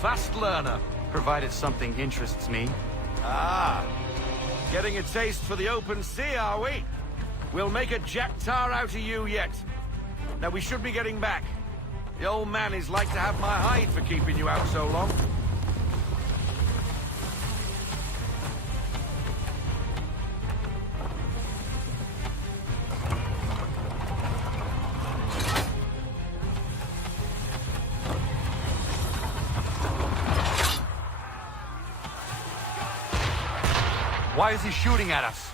fast learner. Provided something interests me. Ah, getting a taste for the open sea, are we? We'll make a jack tar out of you yet. Now we should be getting back. The old man is like to have my hide for keeping you out so long. Why is he shooting at us?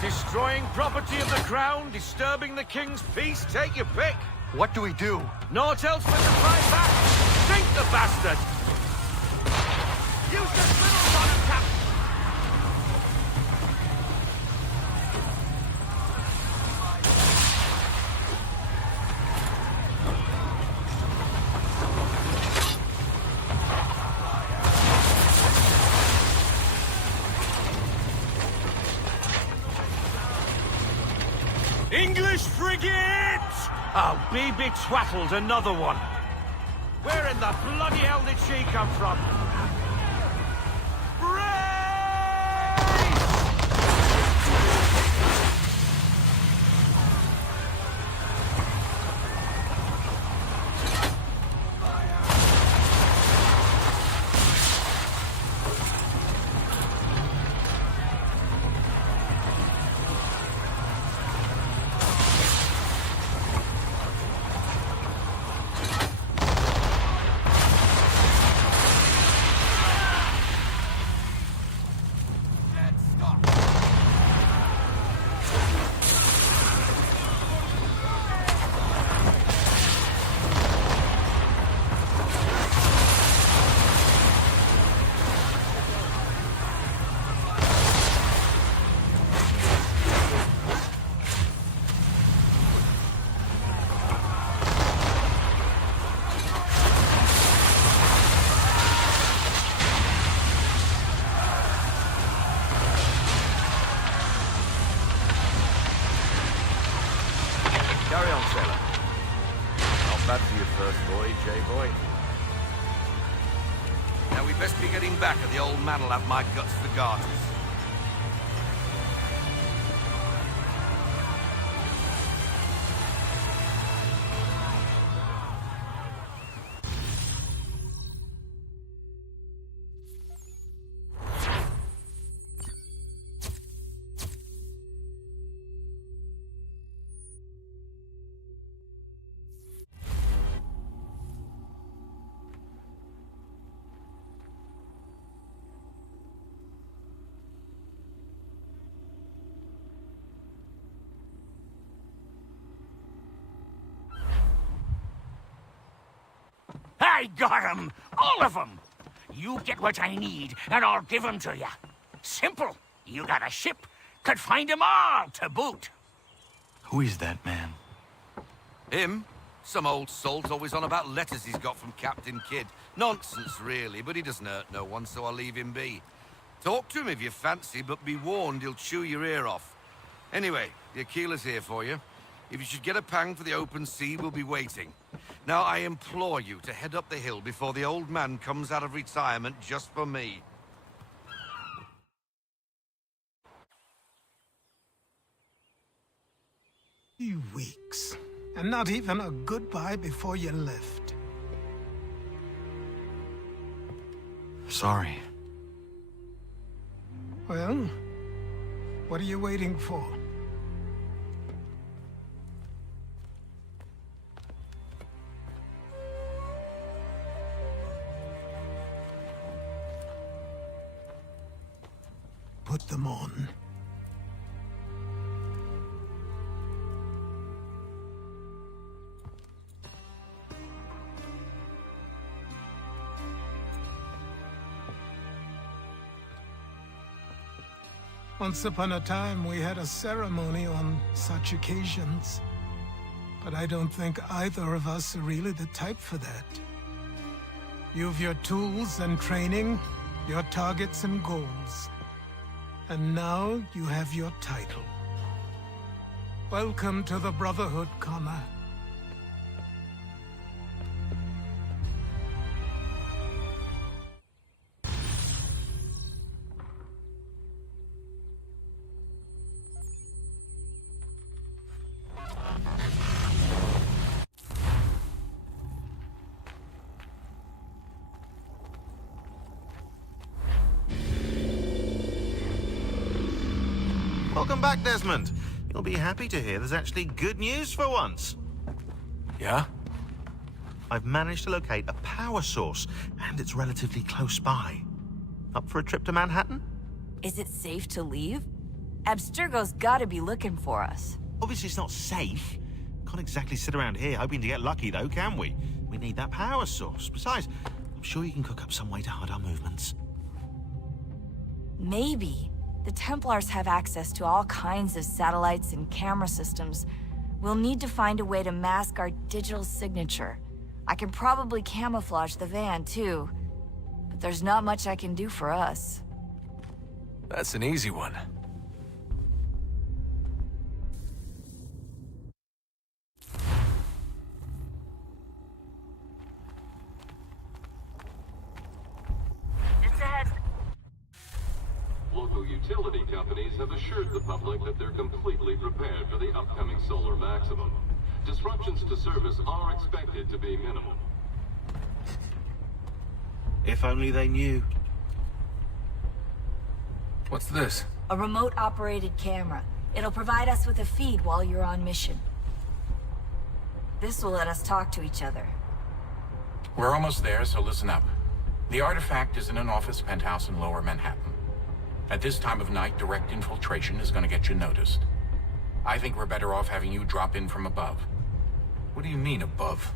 Destroying property of the crown, disturbing the king's peace, take your pick. What do we do? Naught else but to fight back. Sink the bastard! Use the swivel on him, Captain! English frigate! Oh, be betwattled, another one. Where in the bloody hell did she come from? Carry on, sailor. Not bad for your first voyage, eh, boy? Now we best be getting back, or the old man'll have my guts for garters. I got 'em! All of 'em! You get what I need, and I'll give 'em to you. Simple. You got a ship, could find 'em all to boot. Who is that man? Him? Some old salt always on about letters he's got from Captain Kidd. Nonsense, really, but he doesn't hurt no one, so I'll leave him be. Talk to him if you fancy, but be warned he'll chew your ear off. Anyway, the Aquila's here for you. If you should get a pang for the open sea, we'll be waiting. Now, I implore you to head up the hill before the old man comes out of retirement just for me. 3 weeks, and not even a goodbye before you left. Sorry. Well, what are you waiting for? Put them on. Once upon a time, we had a ceremony on such occasions. But I don't think either of us are really the type for that. You've your tools and training, your targets and goals. And now you have your title. Welcome to the Brotherhood, Connor. Welcome back, Desmond. You'll be happy to hear there's actually good news for once. Yeah? I've managed to locate a power source, and it's relatively close by. Up for a trip to Manhattan? Is it safe to leave? Abstergo's gotta be looking for us. Obviously it's not safe. Can't exactly sit around here hoping to get lucky, though, can we? We need that power source. Besides, I'm sure you can cook up some way to hide our movements. Maybe. The Templars have access to all kinds of satellites and camera systems. We'll need to find a way to mask our digital signature. I can probably camouflage the van, too. But there's not much I can do for us. That's an easy one. Local utility companies have assured the public that they're completely prepared for the upcoming solar maximum. Disruptions to service are expected to be minimal. If only they knew. What's this? A remote-operated camera. It'll provide us with a feed while you're on mission. This will let us talk to each other. We're almost there, so listen up. The artifact is in an office penthouse in Lower Manhattan. At this time of night, direct infiltration is going to get you noticed. I think we're better off having you drop in from above. What do you mean, above?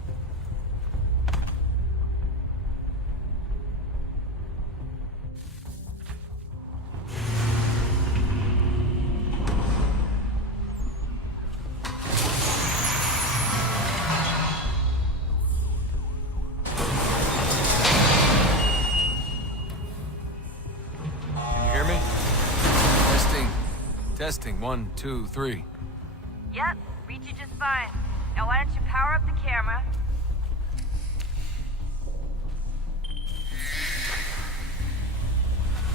Testing, 1, 2, 3. Yep, reach you just fine. Now why don't you power up the camera?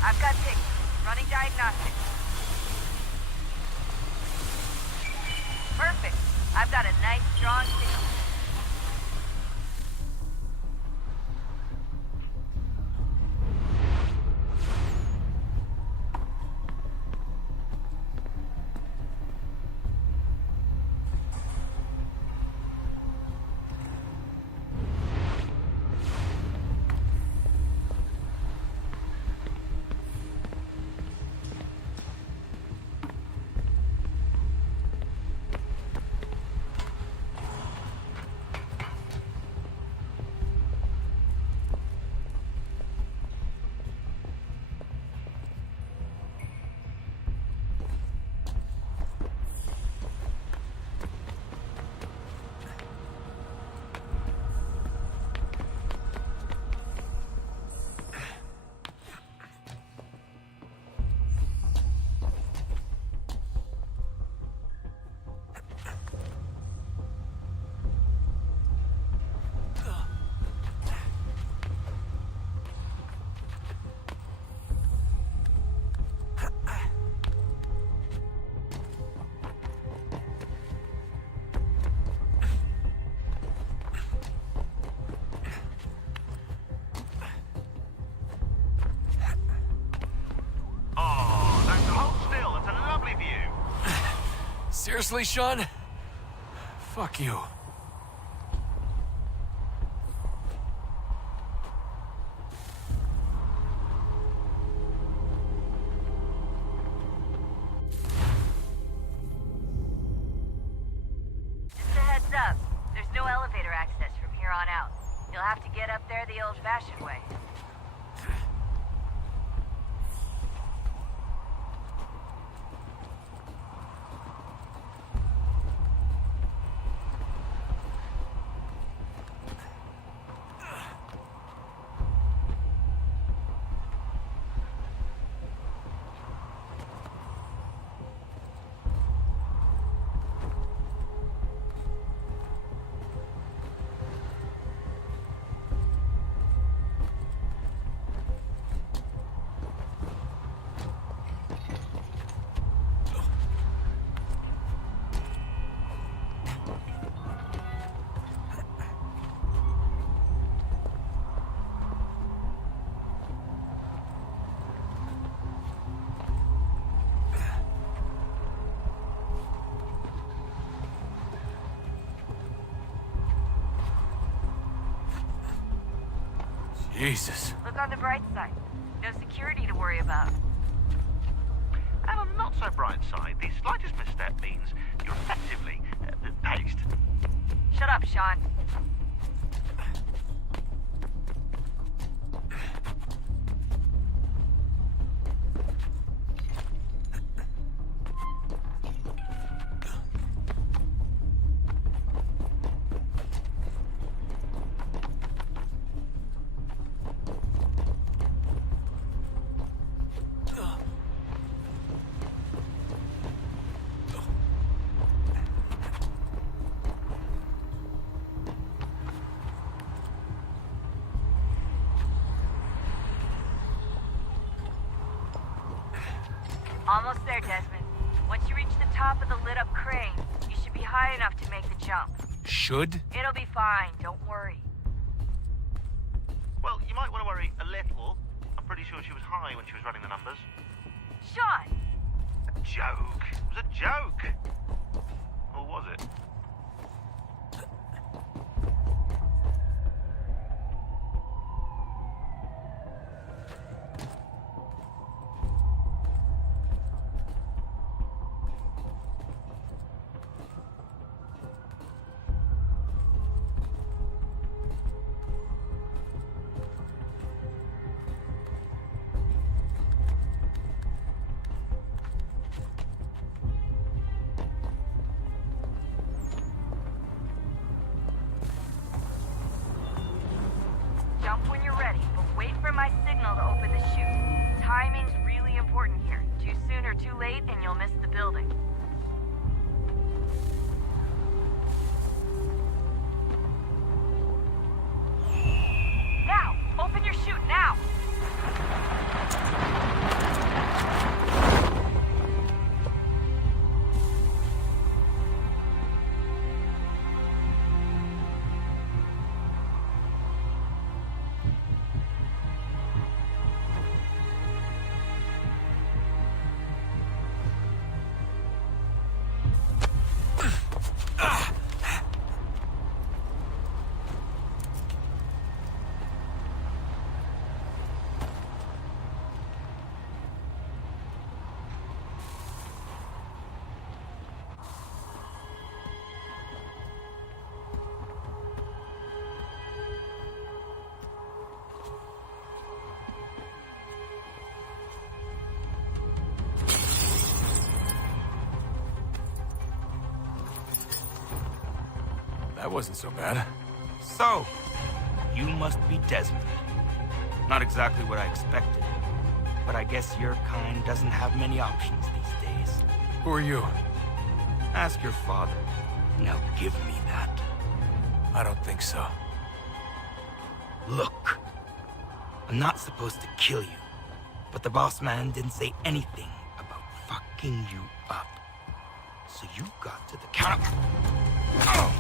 I've got pictures. Running diagnostics. Perfect. I've got a nice, strong signal. Seriously, Sean? Fuck you. Just a heads up. There's no elevator access from here on out. You'll have to get up there the old-fashioned way. Jesus. Look on the bright side. No security to worry about. And on the not so bright side, the slightest misstep means you're effectively paced. Shut up, Sean. Almost there, Desmond. Once you reach the top of the lit-up crane, you should be high enough to make the jump. Should? It'll be fine, don't worry. Well, you might want to worry a little. I'm pretty sure she was high when she was running the numbers. Sean! A joke. It was a joke. Or was it? Jump when you're ready, but wait for my signal to open the chute. Timing's really important here. Too soon or too late, and you'll miss the building. Now! Open your chute, now! That wasn't so bad. So, you must be Desmond. Not exactly what I expected, but I guess your kind doesn't have many options these days. Who are you? Ask your father. Now give me that. I don't think so. Look, I'm not supposed to kill you, but the boss man didn't say anything about fucking you up. So you got to the count of... Oh.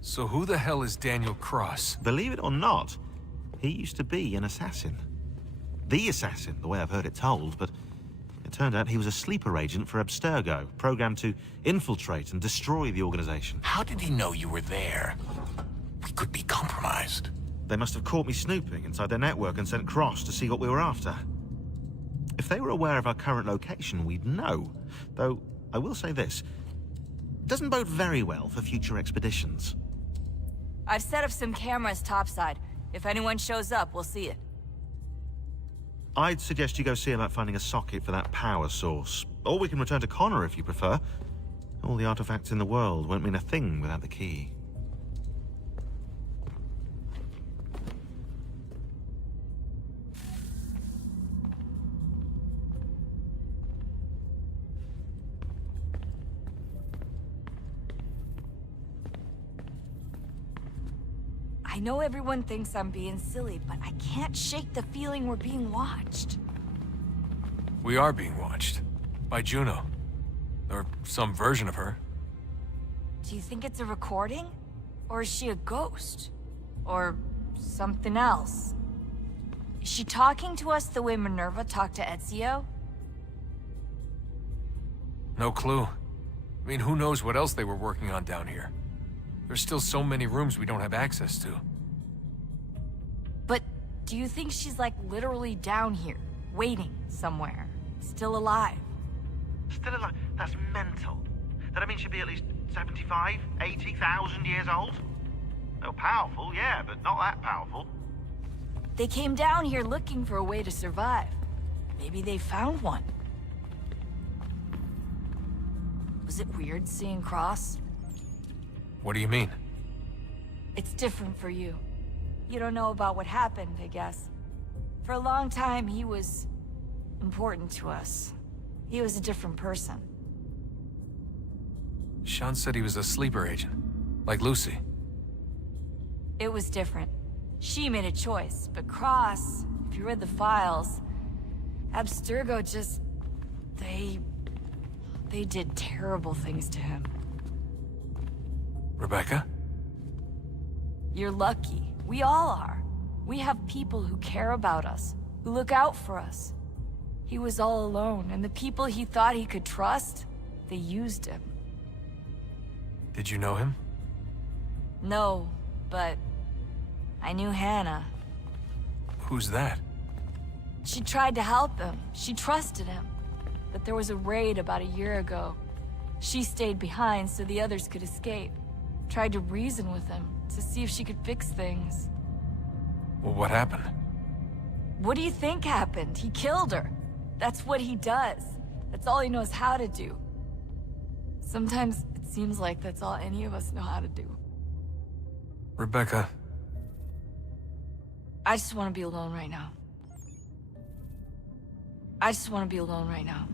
So who the hell is Daniel Cross? Believe it or not, he used to be an assassin. The assassin, the way I've heard it told, but it turned out he was a sleeper agent for Abstergo, programmed to infiltrate and destroy the organization. How did he know you were there? We could be compromised. They must have caught me snooping inside their network and sent Cross to see what we were after. If they were aware of our current location, we'd know. Though, I will say this, it doesn't bode very well for future expeditions. I've set up some cameras topside. If anyone shows up, we'll see it. I'd suggest you go see about finding a socket for that power source. Or we can return to Connor if you prefer. All the artifacts in the world won't mean a thing without the key. I know everyone thinks I'm being silly, but I can't shake the feeling we're being watched. We are being watched. By Juno. Or some version of her. Do you think it's a recording? Or is she a ghost? Or something else? Is she talking to us the way Minerva talked to Ezio? No clue. I mean, who knows what else they were working on down here? There's still so many rooms we don't have access to. But do you think she's like literally down here, waiting somewhere, still alive? Still alive? That's mental. That means she'd be at least 75, 80,000 years old? Oh, powerful, yeah, but not that powerful. They came down here looking for a way to survive. Maybe they found one. Was it weird seeing Cross? What do you mean? It's different for you. You don't know about what happened, I guess. For a long time, he was important to us. He was a different person. Sean said he was a sleeper agent, like Lucy. It was different. She made a choice, but Cross, if you read the files, Abstergo just... They did terrible things to him. Rebecca? You're lucky. We all are. We have people who care about us, who look out for us. He was all alone, and the people he thought he could trust, they used him. Did you know him? No, but I knew Hannah. Who's that? She tried to help him. She trusted him. But there was a raid about a year ago. She stayed behind so the others could escape. Tried to reason with him, to see if she could fix things. Well, what happened? What do you think happened? He killed her. That's what he does. That's all he knows how to do. Sometimes it seems like that's all any of us know how to do. Rebecca. I just want to be alone right now. I just want to be alone right now.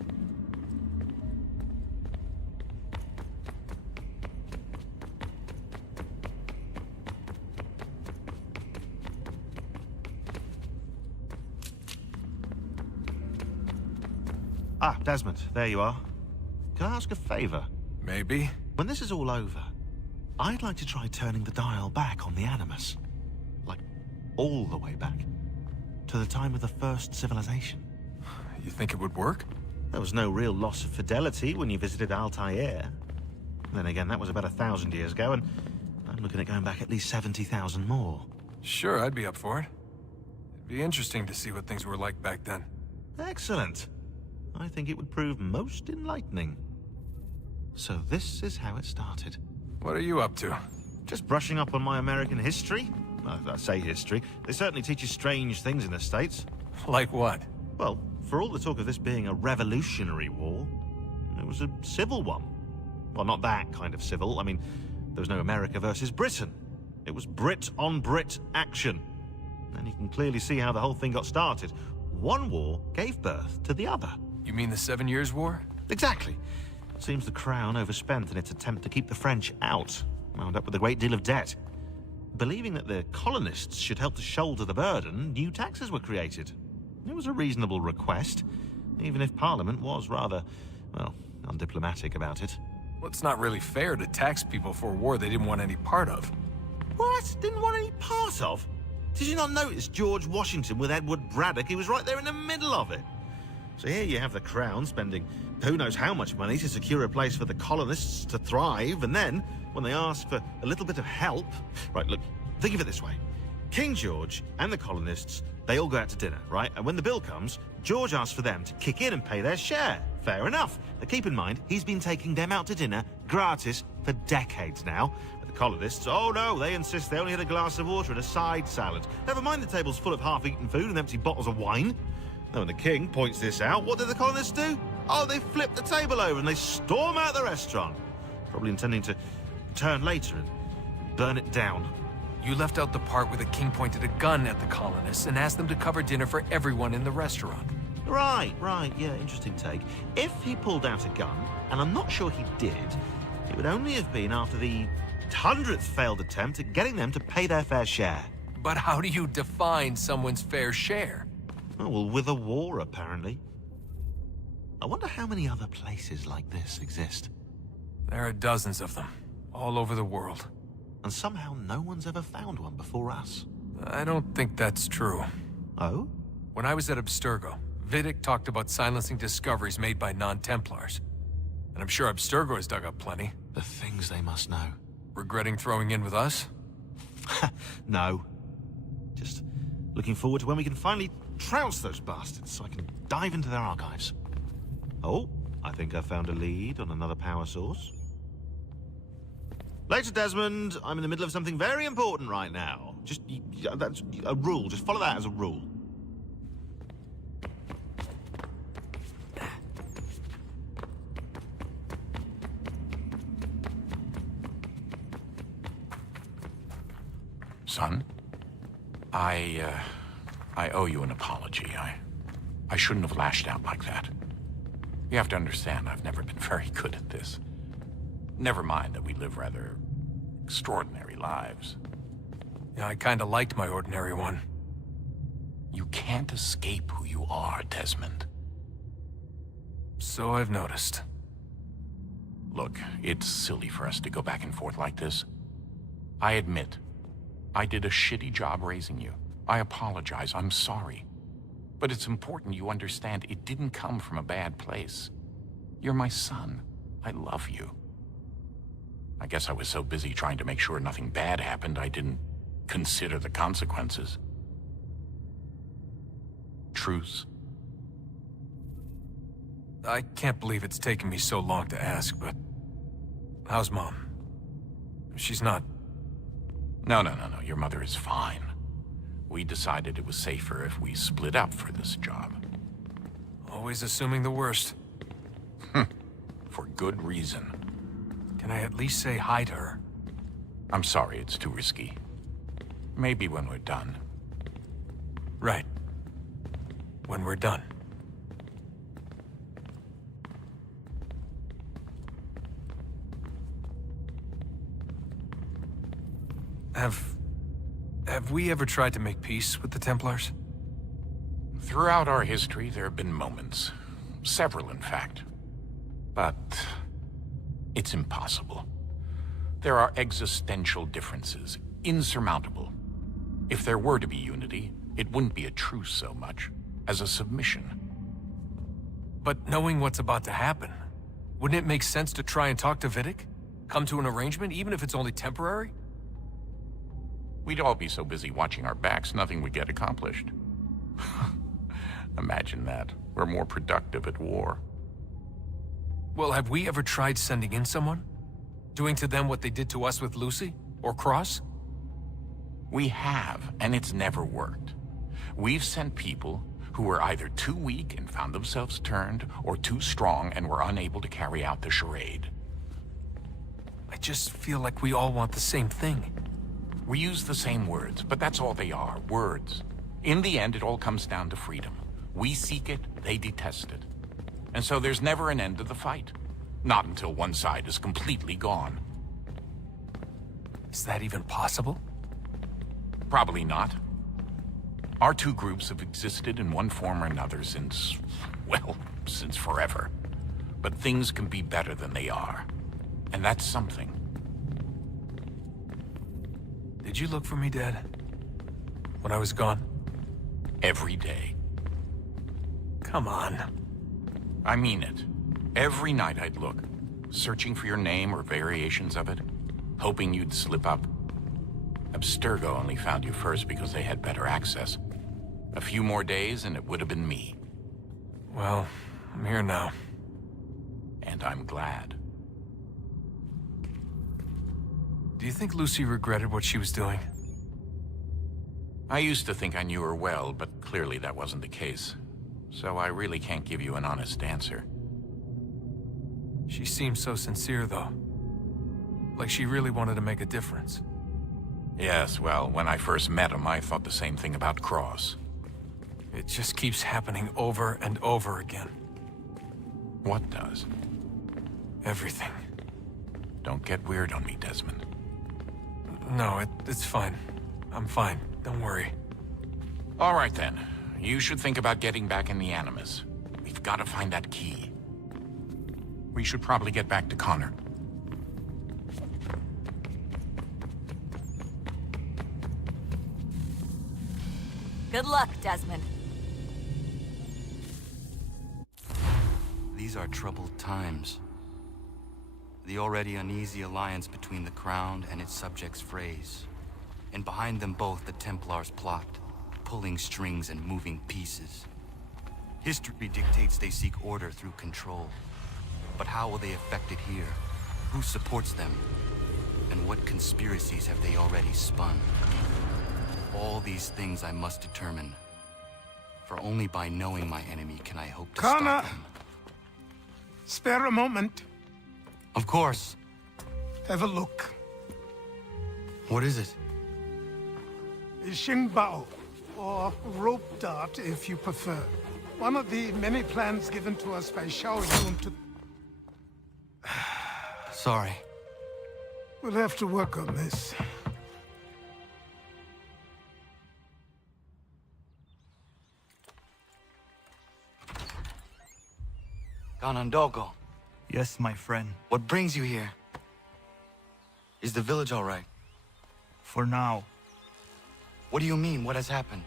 Ah, Desmond, there you are. Can I ask a favor? Maybe. When this is all over, I'd like to try turning the dial back on the Animus. Like, all the way back. To the time of the first civilization. You think it would work? There was no real loss of fidelity when you visited Altair. Then again, that was about 1,000 years ago, and I'm looking at going back at least 70,000 more. Sure, I'd be up for it. It'd be interesting to see what things were like back then. Excellent. I think it would prove most enlightening. So this is how it started. What are you up to? Just brushing up on my American history. I say history. They certainly teach you strange things in the States. Like what? Well, for all the talk of this being a revolutionary war, it was a civil one. Well, not that kind of civil. I mean, there was no America versus Britain. It was Brit on Brit action. And you can clearly see how the whole thing got started. One war gave birth to the other. You mean the 7 Years' War? Exactly. Seems the Crown overspent in its attempt to keep the French out, wound up with a great deal of debt. Believing that the colonists should help to shoulder the burden, new taxes were created. It was a reasonable request, even if Parliament was rather, well, undiplomatic about it. Well, it's not really fair to tax people for a war they didn't want any part of. What? Didn't want any part of? Did you not notice George Washington with Edward Braddock? He was right there in the middle of it. So here you have the Crown spending who knows how much money to secure a place for the colonists to thrive, and then, when they ask for a little bit of help... Right, look, think of it this way. King George and the colonists, they all go out to dinner, right? And when the bill comes, George asks for them to kick in and pay their share. Fair enough. But keep in mind, he's been taking them out to dinner gratis for decades now. But the colonists, oh no, they insist they only had a glass of water and a side salad. Never mind the table's full of half-eaten food and empty bottles of wine. Now, when the king points this out, what do the colonists do? Oh, they flip the table over and they storm out the restaurant. Probably intending to return later and burn it down. You left out the part where the king pointed a gun at the colonists and asked them to cover dinner for everyone in the restaurant. Right, yeah, interesting take. If he pulled out a gun, and I'm not sure he did, it would only have been after the 100th failed attempt at getting them to pay their fair share. But how do you define someone's fair share? Oh, well, with a war, apparently. I wonder how many other places like this exist. There are dozens of them, all over the world. And somehow no one's ever found one before us. I don't think that's true. Oh? When I was at Abstergo, Vidic talked about silencing discoveries made by non-Templars. And I'm sure Abstergo has dug up plenty. The things they must know. Regretting throwing in with us? No. Just looking forward to when we can finally trounce those bastards so I can dive into their archives. Oh, I think I found a lead on another power source. Later, Desmond. I'm in the middle of something very important right now. Just, that's a rule. Just follow that as a rule. Son, I owe you an apology. I shouldn't have lashed out like that. You have to understand, I've never been very good at this. Never mind that we live rather extraordinary lives. Yeah, I kinda liked my ordinary one. You can't escape who you are, Desmond. So I've noticed. Look, it's silly for us to go back and forth like this. I admit, I did a shitty job raising you. I apologize, I'm sorry. But it's important you understand it didn't come from a bad place. You're my son. I love you. I guess I was so busy trying to make sure nothing bad happened, I didn't consider the consequences. Truce? I can't believe it's taken me so long to ask, but... how's Mom? She's not... No. Your mother is fine. We decided it was safer if we split up for this job. Always assuming the worst. For good reason. Can I at least say hi to her? I'm sorry, it's too risky. Maybe when we're done. Right. When we're done. Have we ever tried to make peace with the Templars? Throughout our history, there have been moments. Several, in fact. But... it's impossible. There are existential differences, insurmountable. If there were to be unity, it wouldn't be a truce so much as a submission. But knowing what's about to happen, wouldn't it make sense to try and talk to Vidic? Come to an arrangement, even if it's only temporary? We'd all be so busy watching our backs, nothing would get accomplished. Imagine that. We're more productive at war. Well, have we ever tried sending in someone? Doing to them what they did to us with Lucy? Or Cross? We have, and it's never worked. We've sent people who were either too weak and found themselves turned, or too strong and were unable to carry out the charade. I just feel like we all want the same thing. We use the same words, but that's all they are, words. In the end, it all comes down to freedom. We seek it, they detest it. And so there's never an end to the fight. Not until one side is completely gone. Is that even possible? Probably not. Our two groups have existed in one form or another since, well, since forever. But things can be better than they are. And that's something. Did you look for me, Dad? When I was gone? Every day. Come on. I mean it. Every night I'd look, searching for your name or variations of it, hoping you'd slip up. Abstergo only found you first because they had better access. A few more days and it would have been me. Well, I'm here now. And I'm glad. Do you think Lucy regretted what she was doing? I used to think I knew her well, but clearly that wasn't the case. So I really can't give you an honest answer. She seemed so sincere, though. Like she really wanted to make a difference. Yes, well, when I first met him, I thought the same thing about Cross. It just keeps happening over and over again. What does? Everything. Don't get weird on me, Desmond. No, it's fine. I'm fine. Don't worry. All right, then. You should think about getting back in the Animus. We've got to find that key. We should probably get back to Connor. Good luck, Desmond. These are troubled times. The already uneasy alliance between the Crown and its subjects frays. And behind them both the Templars plot, pulling strings and moving pieces. History dictates they seek order through control. But how will they affect it here? Who supports them? And what conspiracies have they already spun? All these things I must determine. For only by knowing my enemy can I hope to Kana! stop them. Spare a moment. Of course. Have a look. What is it? Xingbao, or rope dart if you prefer. One of the many plans given to us by Xiao Yun to... Sorry. We'll have to work on this. Ganondogo. Yes, my friend. What brings you here? Is the village all right? For now. What do you mean? What has happened?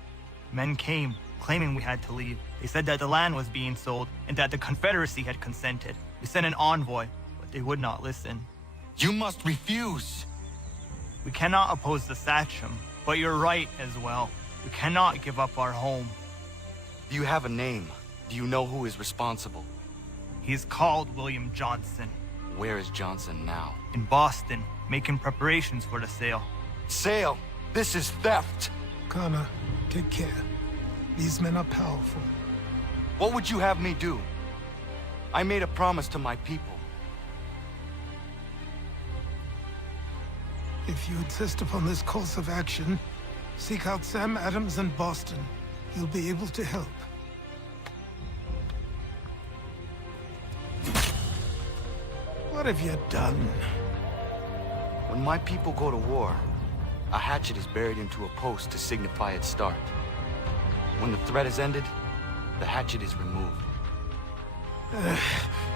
Men came, claiming we had to leave. They said that the land was being sold, and that the Confederacy had consented. We sent an envoy, but they would not listen. You must refuse! We cannot oppose the Sachem, but you're right as well. We cannot give up our home. Do you have a name? Do you know who is responsible? He's called William Johnson. Where is Johnson now? In Boston, making preparations for the sale. Sale? This is theft! Kana, take care. These men are powerful. What would you have me do? I made a promise to my people. If you insist upon this course of action, seek out Sam Adams in Boston. He'll be able to help. What have you done? When my people go to war, a hatchet is buried into a post to signify its start. When the threat is ended, the hatchet is removed.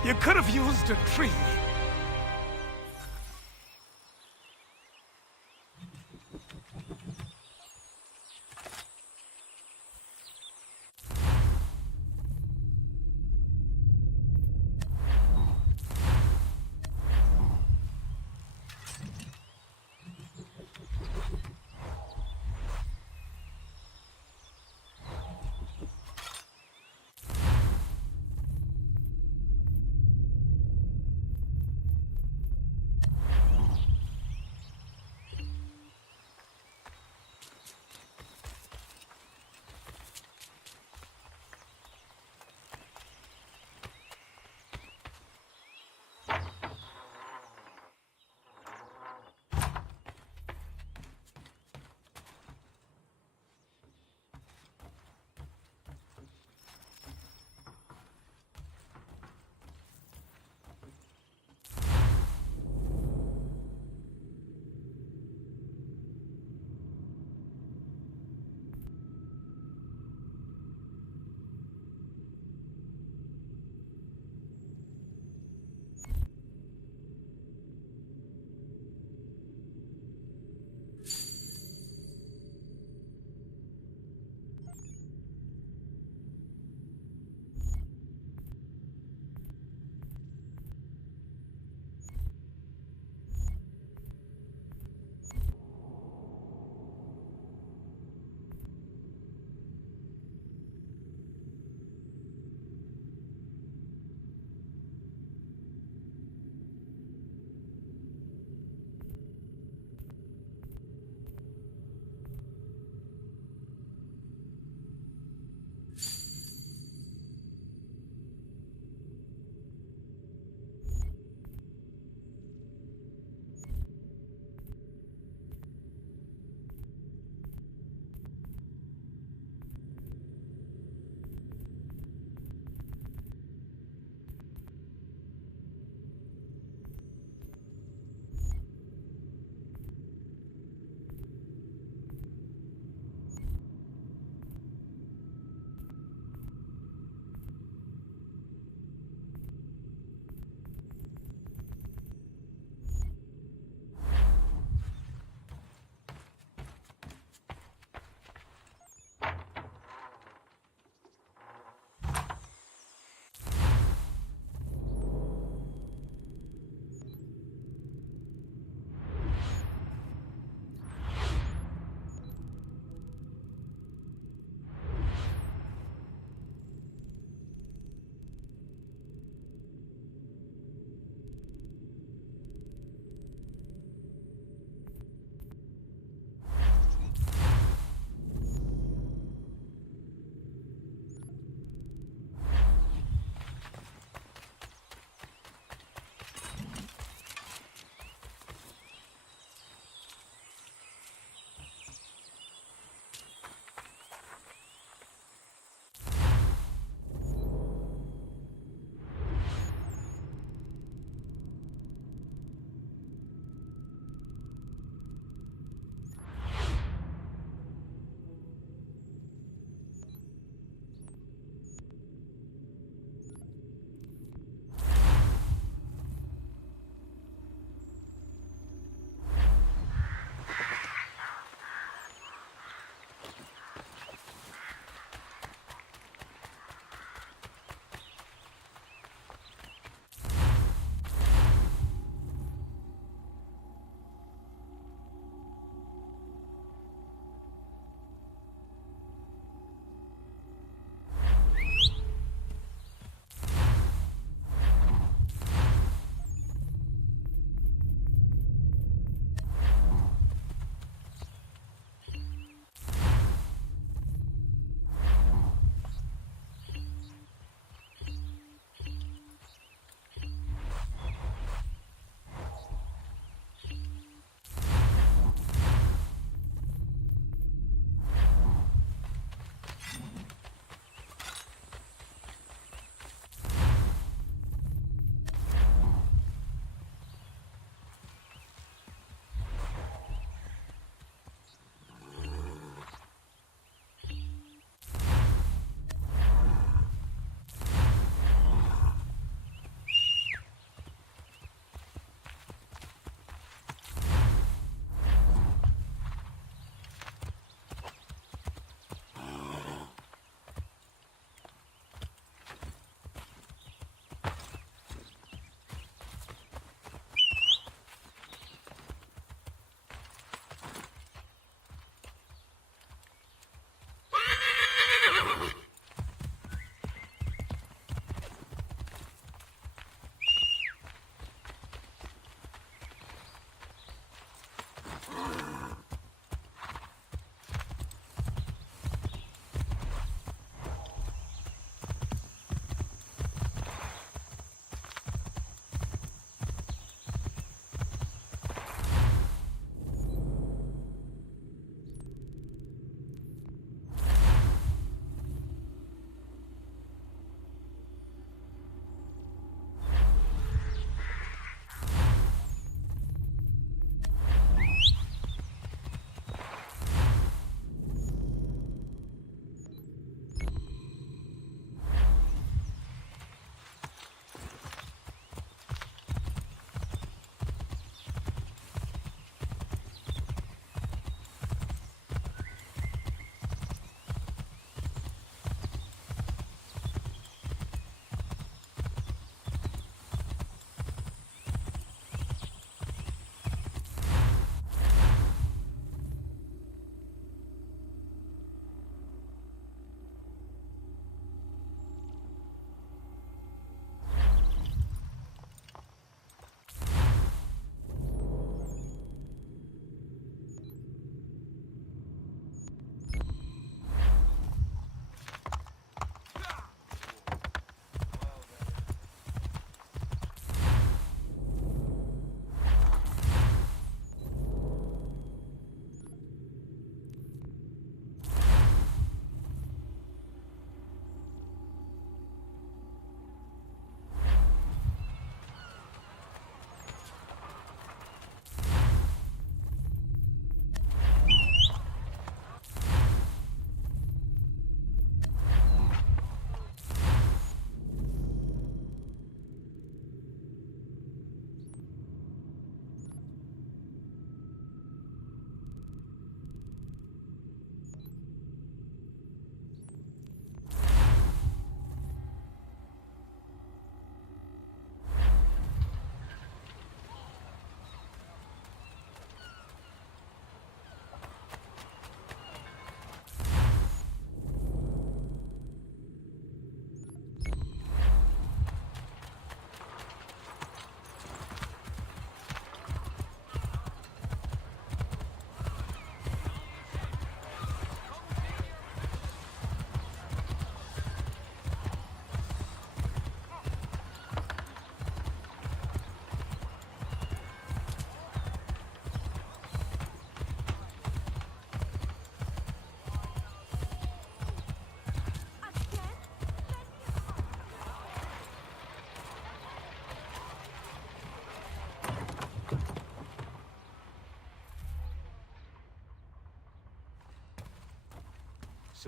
You could have used a tree.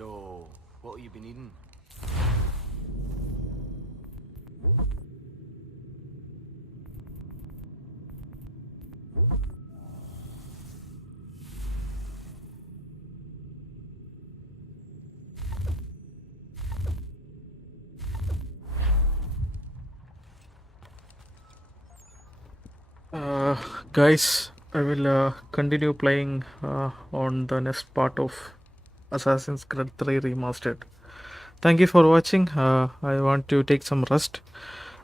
So, what have you been eating? Guys, I will continue playing on the next part of Assassin's Creed 3 Remastered. Thank you for watching. I want to take some rest,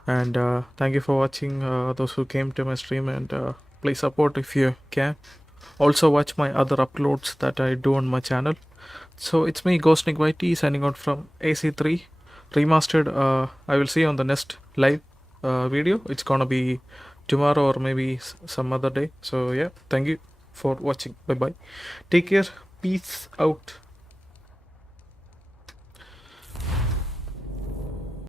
and thank you for watching those who came to my stream, and please support if you can. Also watch my other uploads that I do on my channel. So it's me, Ghost Nick YT, signing out from AC3 Remastered. I will see you on the next live video. It's gonna be tomorrow or maybe some other day. So yeah, thank you for watching. Bye bye. Take care. Peace out.